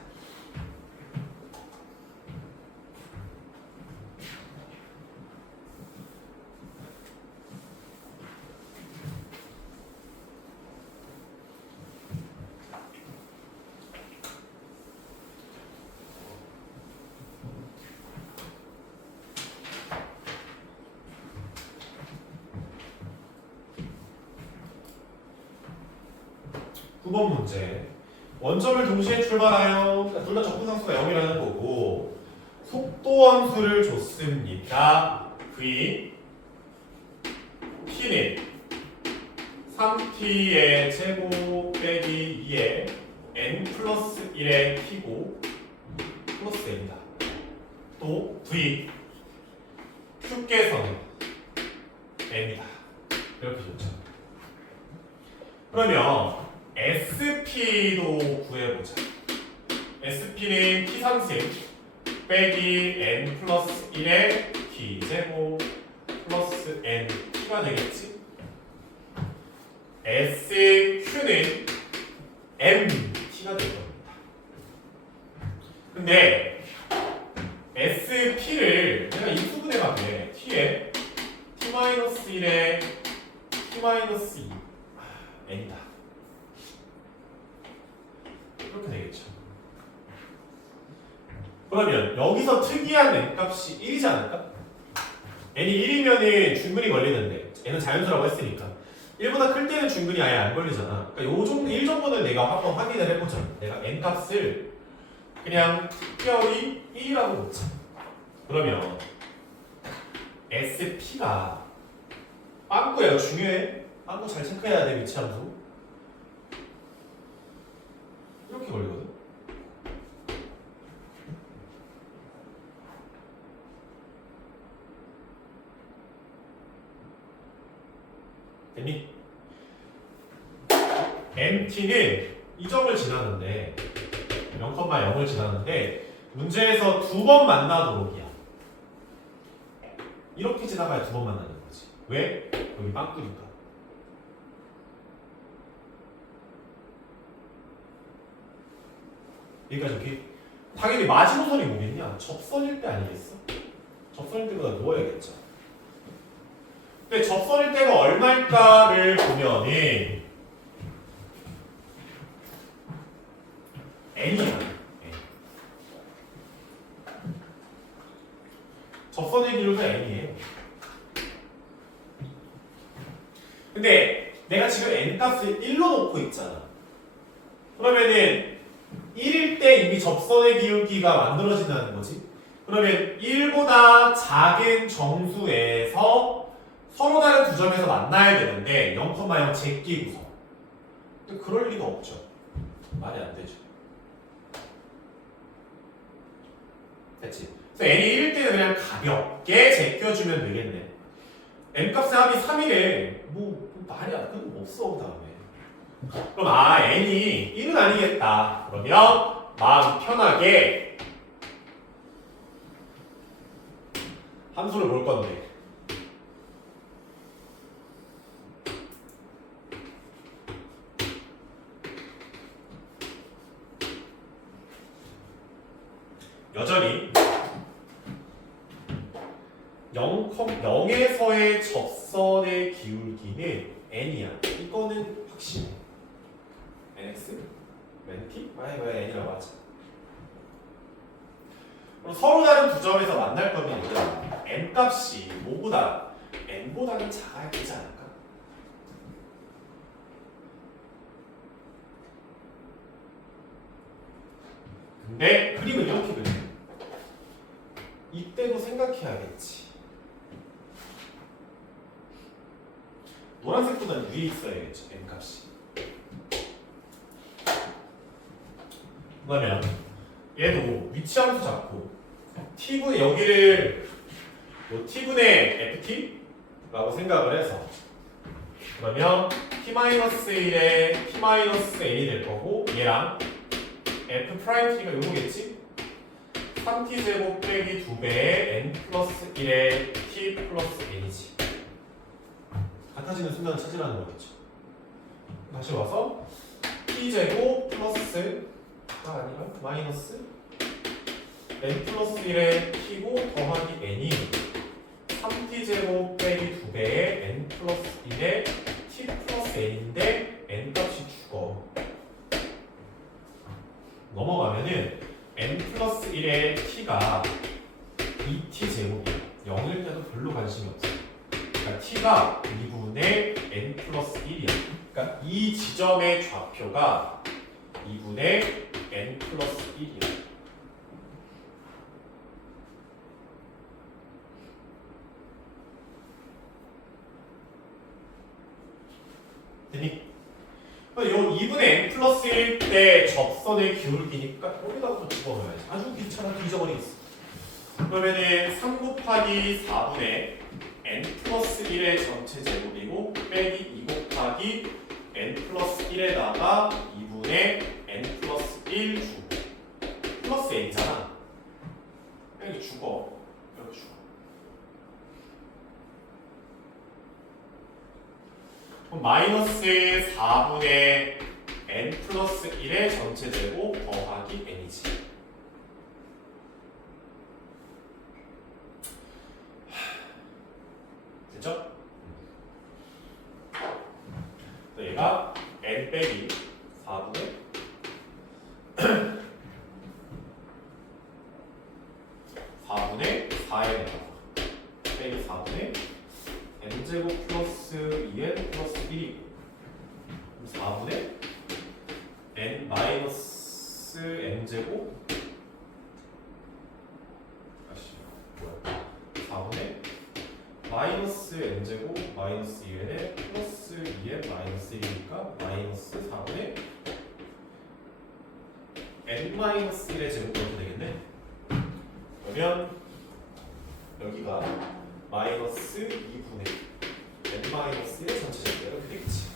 구 번 문제. 원점을 동시에 출발하여 그러니까 둘 다 적분상수가 0이라는 거고 속도 함수를 줬습니다. v t는 3t의 제곱 빼기 2의 n 플러스 1의 t고 플러스 n이다. 또 v q께서는 n이다. 이렇게 줬죠. 그러면 SP도 구해보자. SP는 T3승 빼기 N 플러스 1의 T제곱 플러스 N T가 되겠지? SQ는 MT가 될 겁니다. 근데 SP를 내가 인수분해가면 T에 T-1에 T-2 N이다. 이렇게 되겠죠. 그러면 여기서 특이한 n값이 1이지 않을까? n이 1이면은 중근이 걸리는데 n은 자연수라고 했으니까 1보다 클 때는 중근이 아예 안 걸리잖아. 그러니까 요 정도 1 정도는 내가 한번 확인을 해보자. 내가 n값을 그냥 특별히 1이라고 놓자. 그러면 SP가 빵꾸예요. 중요해. 빵꾸 잘 체크해야 돼. 위치함수. 이렇게 걸리거든. 됐니? MT는 이 점을 지나는데 0,0을 지나는데 문제에서 두 번 만나도록이야. 이렇게 지나가야 두 번 만나는 거지. 왜? 여기 빵꾸니까. 여기까지 오케이? 당연히 마지노선이 뭐겠냐? 접선일 때 아니겠어? 접선일 때보다 누워야겠죠. 근데 접선일 때가 얼마일까를 보면은 n이야. 접선의 기울기가 n이에요. 근데 내가 지금 n 값을 1로 놓고 있잖아. 그러면은 1일 때 이미 접선의 기울기가 만들어진다는 거지. 그러면 1보다 작은 정수에서 서로 다른 두 점에서 만나야 되는데 0,0 제끼고서. 근데 그럴 리가 없죠. 말이 안 되죠. 됐지? 그래서 n이 1일 때는 그냥 가볍게 제껴주면 되겠네. n 값의 합이 3이래. 뭐 말이 안 그건 없어 그 다음에. 그럼 n이 1은 아니겠다. 그러면 마음 편하게 함수를 볼 건데. 여전히 0에서의 접선의 기울기는 n이야. 이거는 확실해. nx? np? 왜 n이라고 하지? 그럼 서로 다른 두 점에서 만날 거면 n 값이 뭐보다 n보다는 작아야 되지 않을까? 근데 그림은 이렇게 그려. 이때도 생각해야겠지. 노란색보다는 위에 있어야겠지, n 값이. 그러면 얘도 위치함수 잡고 t분의 여기를 뭐 t분의 ft라고 생각을 해서 그러면 t-1에 t-n이 될 거고 얘랑 f't가 요거겠지? 3t제곱 빼기 2배의 n 플러스 1의 t 플러스 n이지. 같아지는 순간을 찾으라는 거겠죠. 다시 와서 t제곱 플러스가 아니라 마이너스 n 플러스 1의 t고 더하기 n이 3t제곱 빼기 2배의 n 플러스 1의 t 플러스 n인데 n 값이 죽어. 넘어가면은 n 플러스 1의 t가 2t제곱이야. 0일 때도 별로 관심이 없어. 그러니까 t가 2분의 n 플러스 1이야. 그러니까 이 지점의 좌표가 2분의 n 플러스 1이야. 되니? 요 2분의 n 플러스 1 때 접선의 기울기니까 여기다가 또 집어넣어야지. 아주 귀찮아 뒤져버리겠어. 그러면은 3 곱하기 4분의 n 플러스 1의 전체 제곱이고 빼기 2 곱하기 n 플러스 1에다가 2분의 n 플러스 1 주고 플러스 n이잖아. 여기 죽어. 여기 죽어. 그럼 마이너스 4분의 n 플러스 1의 전체 제곱 더하기 n이지. 됐죠? 얘가 n 빼기 4분의 4분의 4n 빼기 4분의 n제곱 플러스 2n 플러스 1이고 4분의 n 마이너스 n제곱 4분의 마이너스 n제곱 마이너스 2n에 플러스 2n 마이너스 1이니까 마이너스 4분의 n 마이너스 1의 제곱 이렇게 되겠네. 그러면 여기가 마이너스 2분의 n 마이너스 1의 전체 제곱 이렇게 되겠지.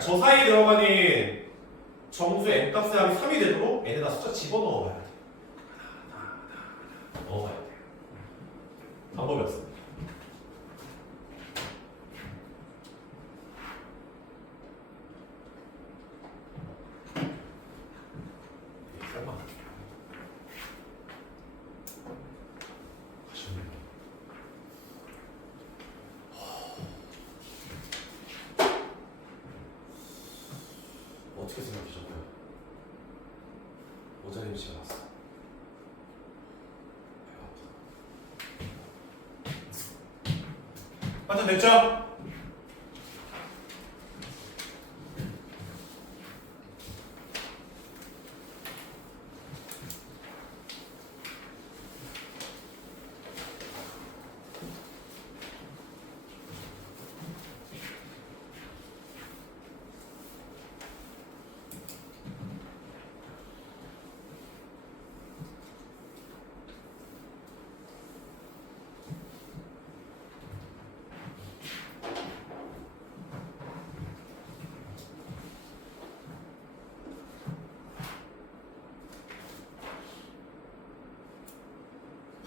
저 사이에 들어가는 정수 n 값의 합이 3이 되도록 n에다 숫자 집어넣어 봐야 돼. 넣어봐야 돼. 방법이 없습니다. 설마. 어떻게 생각하셨나요? 오자님 씨가 왔어. 완성됐죠?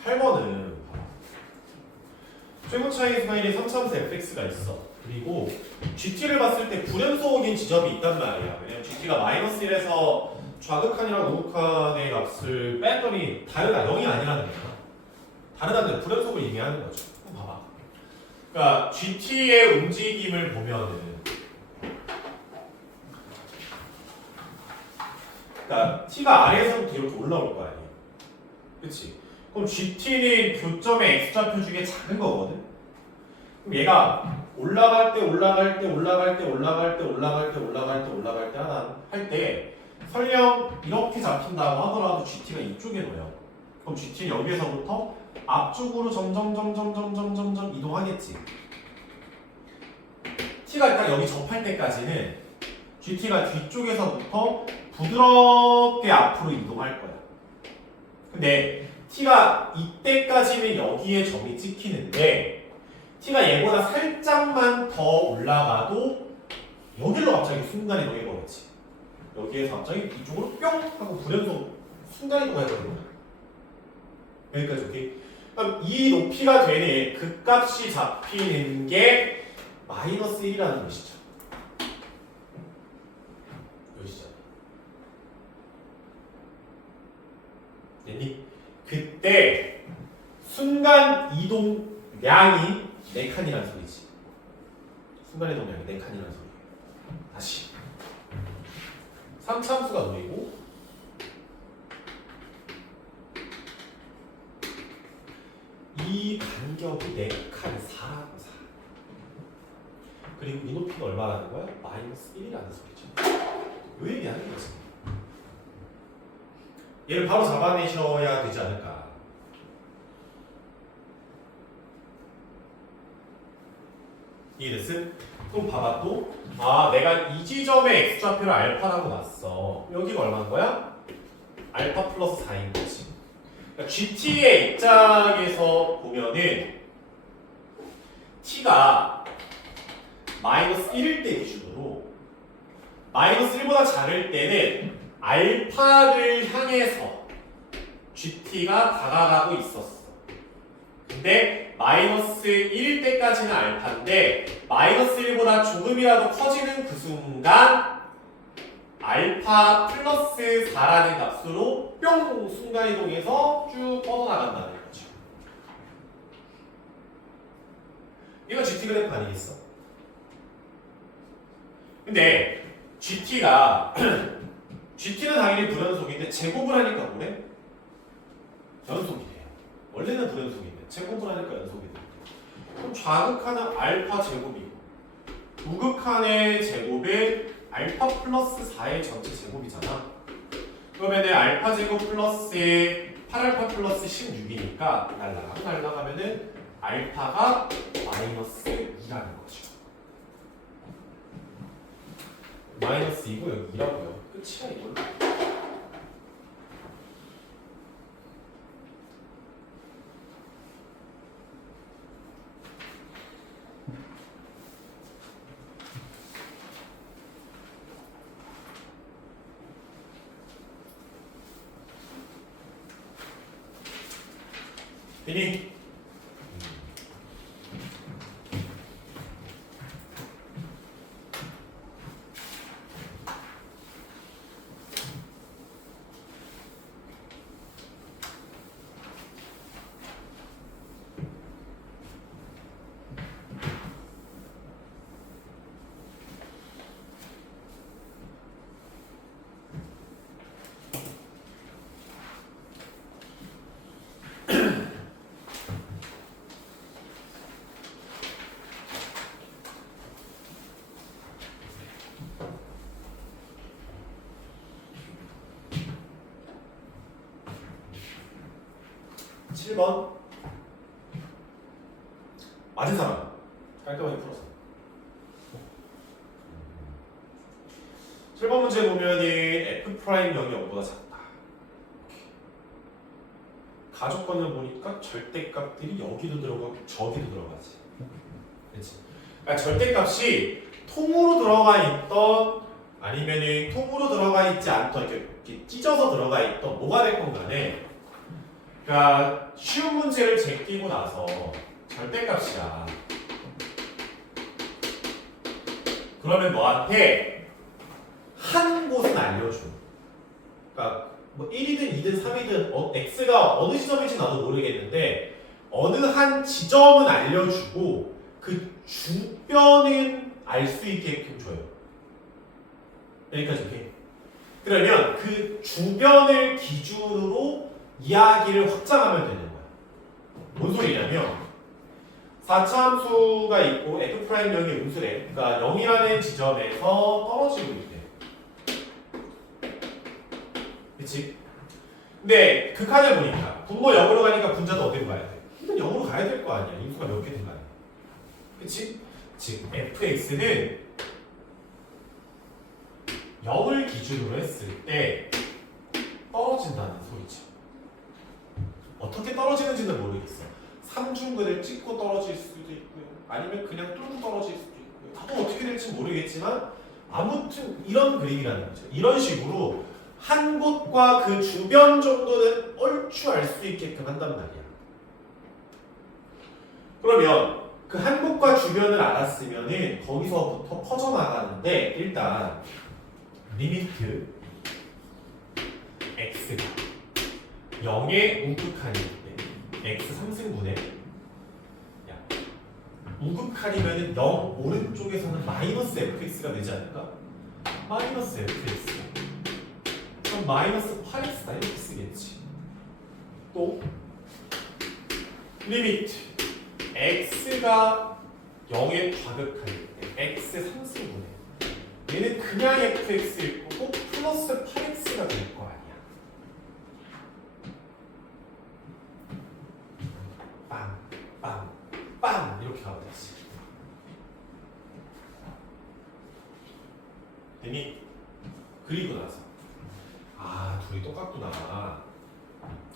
8번은 최고 차이 사인이 3차함수 fx가 있어. 그리고 gt를 봤을 때 불연속인 지점이 있단 말이야. 왜냐면 gt가 마이너스 1에서 좌극한이랑 우극한의 값을 뺐더니 다르다. 0이 아니라는 거야. 다르다는 불연속을 의미하는 거죠. 한번 봐봐. 그러니까 gt의 움직임을 보면은 그러니까 t가 아래에서부터 이렇게 올라올 거 아니야. 그치? 그럼 gt는 교점의 x좌표 중에 작은 거거든? 그럼 얘가 올라갈 때 하나 할 때 설령 이렇게 잡힌다고 하더라도 gt가 이쪽에 놓여. 그럼 gt는 여기에서부터 앞쪽으로 점점 이동하겠지. t가 일단 여기 접할 때까지는 gt가 뒤쪽에서부터 부드럽게 앞으로 이동할 거야. 근데 t가 이때까지는 여기에 점이 찍히는데 t가 얘보다 살짝만 더 올라가도 여기로 갑자기 순간이동 해버렸지. 여기에서 갑자기 이쪽으로 뿅 하고 불연속 순간이동 해버리는 거야. 여기까지 오케이? 그럼 이 높이가 되는 그 값이 잡히는 게 마이너스 1이라는 것이죠. 여기시죠. 됐니? 그때 순간 이동량이 4칸이라는 소리지. 순간 이동량이 4칸이라는 소리예요. 다시 3차함수가 놓이고 이 간격이 4칸 4라고 4. 그리고 이 높이가 얼마라는 거야? 마이너스 1이라는 소리죠. 요 얘기하는 거지. 얘를 바로 잡아내셔야 되지 않을까. 이해됐음? 그럼 봐봐 또. 아, 내가 이 지점의 x좌표를 알파라고 놨어. 여기가 얼마인 거야? 알파 플러스 4인 거지. 그러니까 GT의 입장에서 보면은 T가 마이너스 1일 때 기준으로 마이너스 1보다 작을 때는 알파를 향해서 GT가 다가가고 있었어. 근데 마이너스 1일 때까지는 알파인데 마이너스 1보다 조금이라도 커지는 그 순간 알파 플러스 4라는 값으로 뿅 순간이동해서 쭉 뻗어나간다는 거죠. 이거 GT 그래프 아니겠어? 근데 GT가 GT는 당연히 불연속인데 제곱을 하니까 뭐래? 연속이 돼요. 원래는 불연속인데 제곱을 하니까 연속이 돼요. 그럼 좌극하는 알파 제곱이고 우극한의 제곱은 알파 플러스 4의 전체 제곱이잖아. 그러면은 알파 제곱 플러스 8알파 플러스 16이니까 날라가면은 알파가 마이너스 2라는 거죠. 마이너스 2고 여기 2라고요. 끝이야 이걸로. 되니? 7번 맞은 사람 깔끔하게 풀었어. 7번 문제 보면은 F' 0이 0보다 작다. 가족권을 보니까 절대값들이 여기도 들어가고 저기도 들어가지. 그렇지? 그러니까 절대값이 통으로 들어가 있던 아니면은 통으로 들어가 있지 않던 이렇게 찢어서 들어가 있던 뭐가 됐건 간에 그러니까 쉬운 문제를 제끼고 나서 절대값이야. 그러면 너한테 한 곳은 알려줘. 그러니까 뭐 1이든 2든 3이든 x가 어느 지점인지 나도 모르겠는데 어느 한 지점은 알려주고 그 주변은 알 수 있게끔 줘요. 여기까지 오케이? 그러면 그 주변을 기준으로 이야기를 확장하면 되는 거야. 뭔 소리냐면 4차 함수가 있고 F'형의 음수래. 그러니까 0이라는 지점에서 떨어지고 있대. 그치? 근데 극한을 보니까 분모 0으로 가니까 분자도 어디로 가야 돼? 일단 0으로 가야 될 거 아니야. 인수가 몇 개든 간에. 그치? 즉 fx는 0을 기준으로 했을 때 떨어진다는 소리죠. 어떻게 떨어지는지는 모르겠어. 삼중근을 찍고 떨어질 수도 있고요. 아니면 그냥 뚫고 떨어질 수도 있고요. 나도 어떻게 될지 모르겠지만 아무튼 이런 그림이라는 거죠. 이런 식으로 한 곳과 그 주변 정도는 얼추 알 수 있게끔 한단 말이야. 그러면 그 한 곳과 주변을 알았으면은 거기서부터 퍼져나가는데 일단 리미트 x가 0의 우극한일 때 x 3승분의 우극한이면은 0 오른쪽에서는 마이너스 fx가 되지 않을까? 마이너스 fx 그럼 마이너스 8x다 이렇게 쓰겠지. 또 리미트 x가 0에 좌극한일 때 x 3승분의 얘는 그냥 fx일 거고 플러스 8x가 될 거 아니야. 빵, 빵, 빵 이렇게 가면 되지. 되니? 그리고 나서 아 둘이 똑같구나.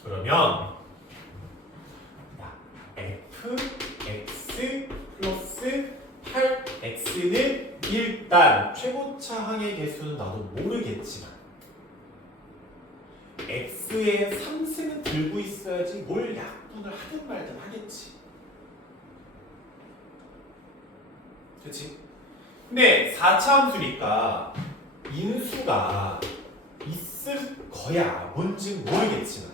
그러면 f, x 플러스 8x는 일단 최고차 항의 개수는 나도 모르겠지만 x의 3승은 들고 있어야지 뭘 약분을 하든 말든 하겠지. 그치? 근데 4차 함수니까 인수가 있을 거야. 뭔지 모르겠지만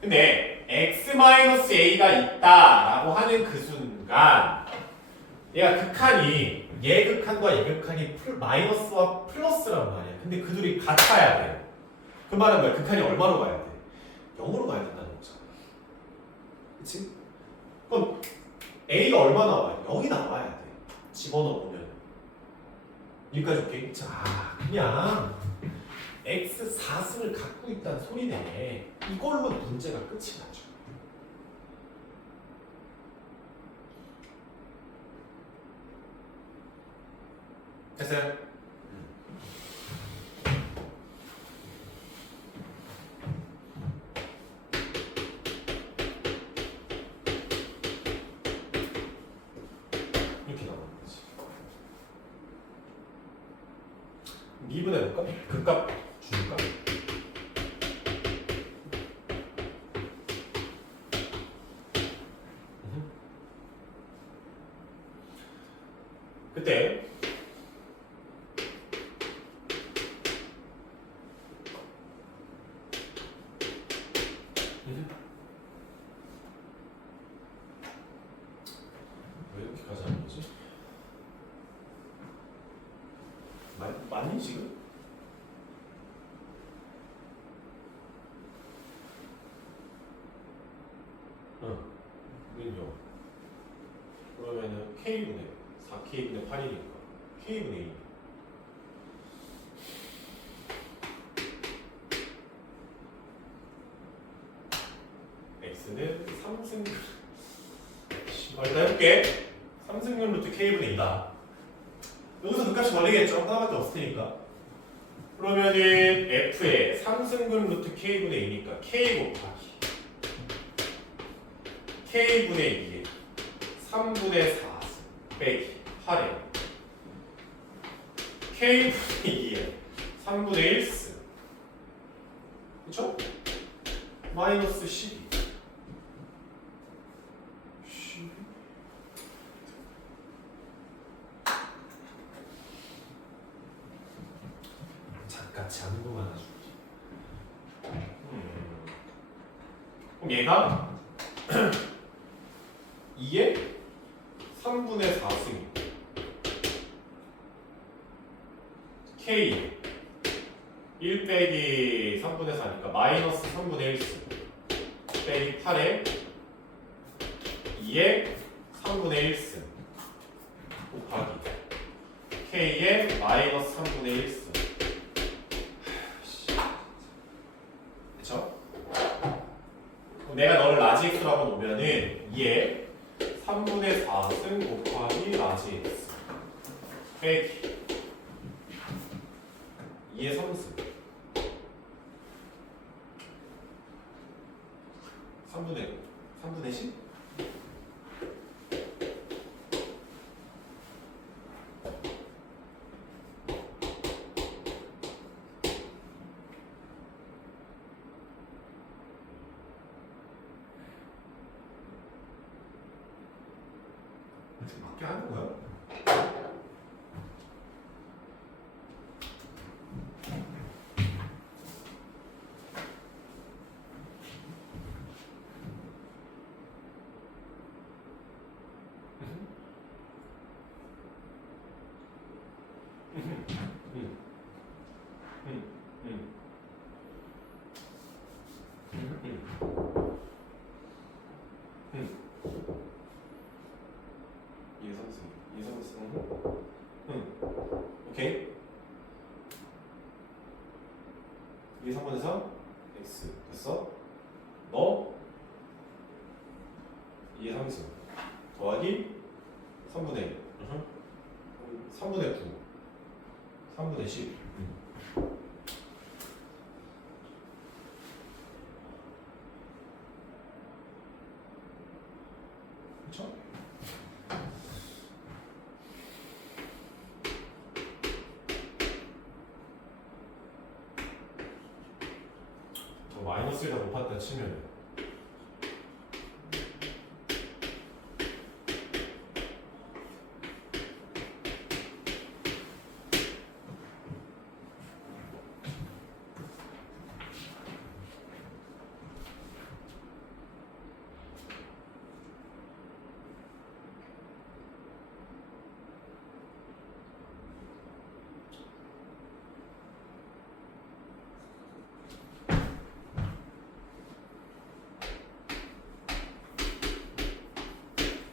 근데 x-a가 있다라고 하는 그 순간 얘가 극한이 얘 극한과 얘 극한이 마이너스와 플러스란 말이야. 근데 그 둘이 같아야 돼. 그 말은 뭐야? 극한이 얼마로 가야 돼? 0으로 가야 된다는 거잖아. 그치? 그럼 a가 얼마 나와요? 0이 나와야 돼. 집어넣으면 여기까지 오케이? 자 그냥 x 4승을 갖고 있다는 소리네. 이걸로 문제가 끝이 나죠. 됐어요? 이렇게 나오는 거지. 미분해볼까? 그 값 줄까? 그때 왜 이렇게까지 하는 거지? 맞니 지금? 응. 이건요. 그러면은 K분의 4K분의 8이니까 K분의 2. X는 3승 일단 해볼게. 3승률 루트 K분의 2다. 여기서 그 값이 걸리겠죠? 하나밖에 없을 테니까. 그러면은 F의 3승근 루트 K분의 2니까 K 곱하기 K분의 2에 3분의 4승 빼기 8에 K분의 2에 3분의 1승. 그쵸? 마이너스 12. 잠깐 잠금 하나 줄게. 그럼 얘가 2의 3분의 4승 K 1 빼기 3분의 4니까 마이너스 3분의 1승 빼기 8에 2의 3분의 1승 곱하기 K의 마이너스 3분의 1승. 그쵸? 내가 너를 라지 x라고 놓으면은 2의 3분의 4승 곱하기 라지 x 빼기 2의 3승 3분의 10? 이렇게 맞게 하는 거야? 오케이. 2의 3분의 3 x 됐어? 너 2의 3승 더하기 3분의 1 3분의 9 3분의 10 그쵸? 마이너스에다 높았다 치면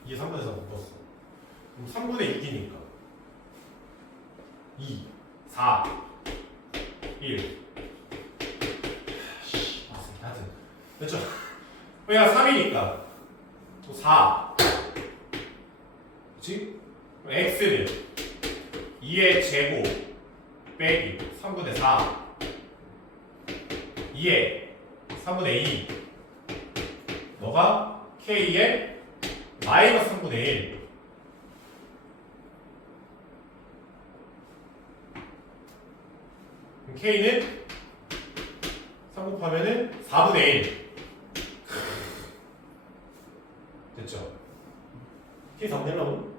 이게 3분의 4 묶었어. 그럼 3분의 6이니까 2, 4, 1 하여튼 됐죠? 얘가 3이니까 또 4 그치? 그럼 x는 2의 제곱 빼기 3분의 4 2의 3분의 2 너가 k의 마이너스 3분의 1 그럼 K는 3 곱하면은 4분의 1 됐죠? K 4분의 1 나오면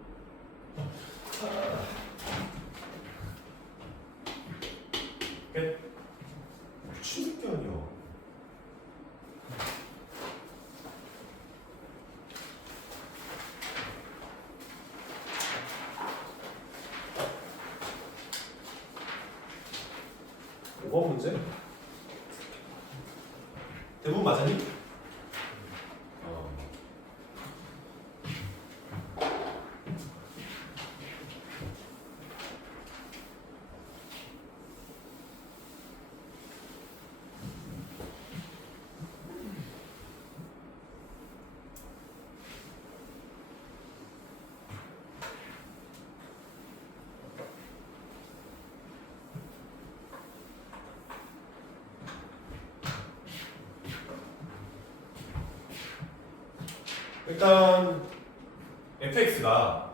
끝. 추격이요. 뭐 문제? 대부분 맞았니? 일단 fx가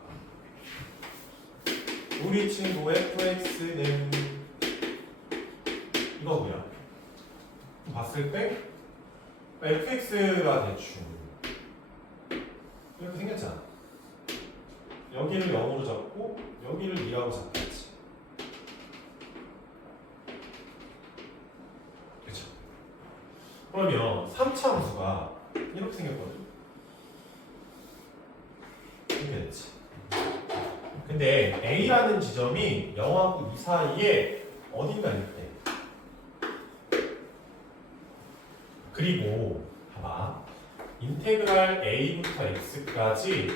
우리 친구 fx는 이거고요. 봤을 때 fx가 대충 이렇게 생겼잖아. 여기를 0으로 잡고 여기를 2라고 잡겠지. 그렇죠? 그러면 3차 함수가 이렇게 생겼거든. 이렇게 됐지. 근데 A라는 지점이 0하고 2 사이에 어딘가 있대. 그리고 봐봐. 인테그랄 A부터 X까지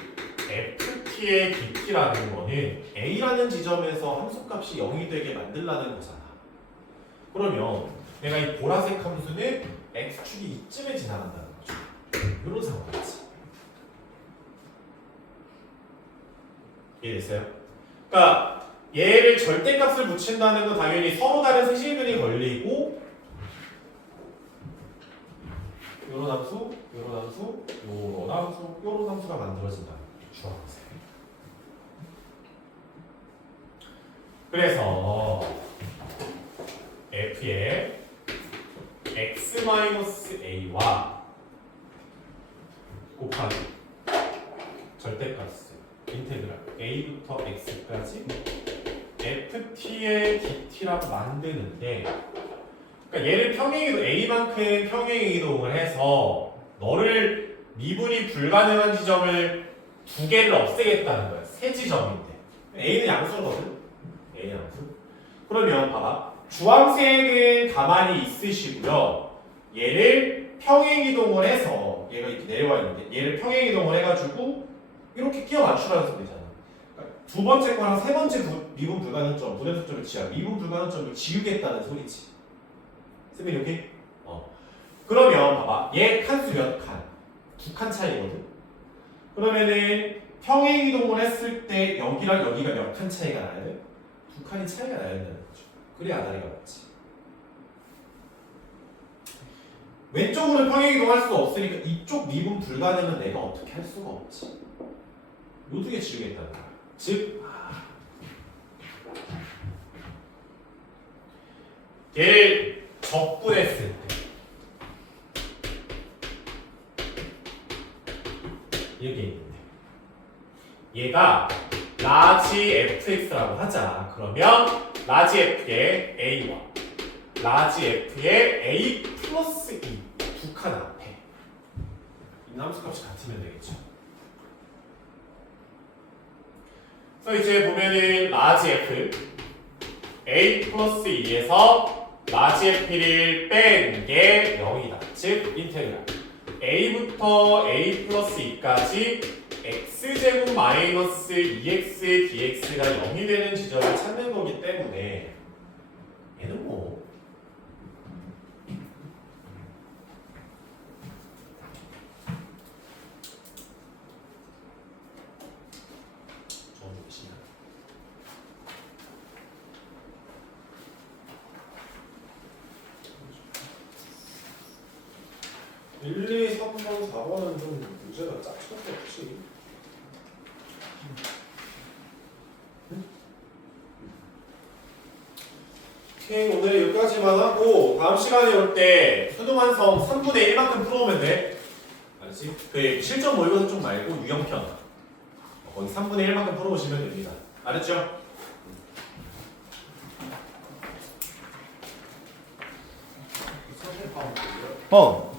FT의 깊이라는 거는 A라는 지점에서 함수값이 0이 되게 만들라는 거잖아. 그러면 내가 이 보라색 함수는 X축이 이쯤에 지나간다는 거죠. 이런 상황이지. 이해됐어요? 그러니까 얘를 절대값을 붙인다는 건 당연히 서로 다른 세실근이 걸리고 요런 함수, 요런 함수, 요런 함수, 요런 함수가 만들어진다는 거죠. 주황색. 그래서 F의 x-a와 곱하기 절대값 인테그랄 a부터 x까지 ft의 dt라고 만드는데, 그러니까 얘를 평행이동 a만큼 평행이동을 해서 너를 미분이 불가능한 지점을 2개를 없애겠다는 거야. 세 지점인데 a는 양수거든. a 양수. 그러면 봐봐. 주황색은 가만히 있으시고요. 얘를 평행이동을 해서 얘가 이렇게 내려와 있는데 얘를 평행이동을 해가지고 이렇게 끼워 맞추라는 소리잖아. 그러니까 두 번째 거랑 세 번째 미분 불가능점, 분해수점을 지하 미분 불가능점을 지우겠다는 소리지. 쓰면 이렇게? 그러면 봐봐. 얘 칸수 몇 칸? 2칸 차이거든. 그러면은 평행이동을 했을 때 여기랑 여기가 몇 칸 차이가 나야 돼? 2칸이 차이가 나야 된다는 거죠. 그래야 아다리가 맞지. 왼쪽으로 평행이동할 수 없으니까 이쪽 미분 불가능은 내가 어떻게 할 수가 없지. 요 두 개 지우겠다는 거야. 즉 얘를 적분했을 때 이렇게 있는데 얘가 라지 fx라고 하자. 그러면 라지 f의 a와 라지 f의 a 플러스 2 두 칸 앞에 이 함수값이 같으면 되겠죠. 그래서 이제 보면은 라지 f a 플러스 2에서 라지 f를 뺀 게 0이다. 즉 인테그랄 a부터 a 플러스 2까지 x제곱 마이너스 2x dx가 0이 되는 지점을 찾는 거기 때문에 얘는 뭐 좋은 것이냐. 1, 2, 3번, 4번은 좀 문제가 짝짝이 없지. 오케이, 오늘 여기까지만 하고 다음 시간에 올 때 수능 완성 3분의 1만큼 풀어오면 돼. 알았지? 그 실전 모의고사 쪽 말고 유형편 거기 3분의 1만큼 풀어오시면 됩니다. 알았죠? 어.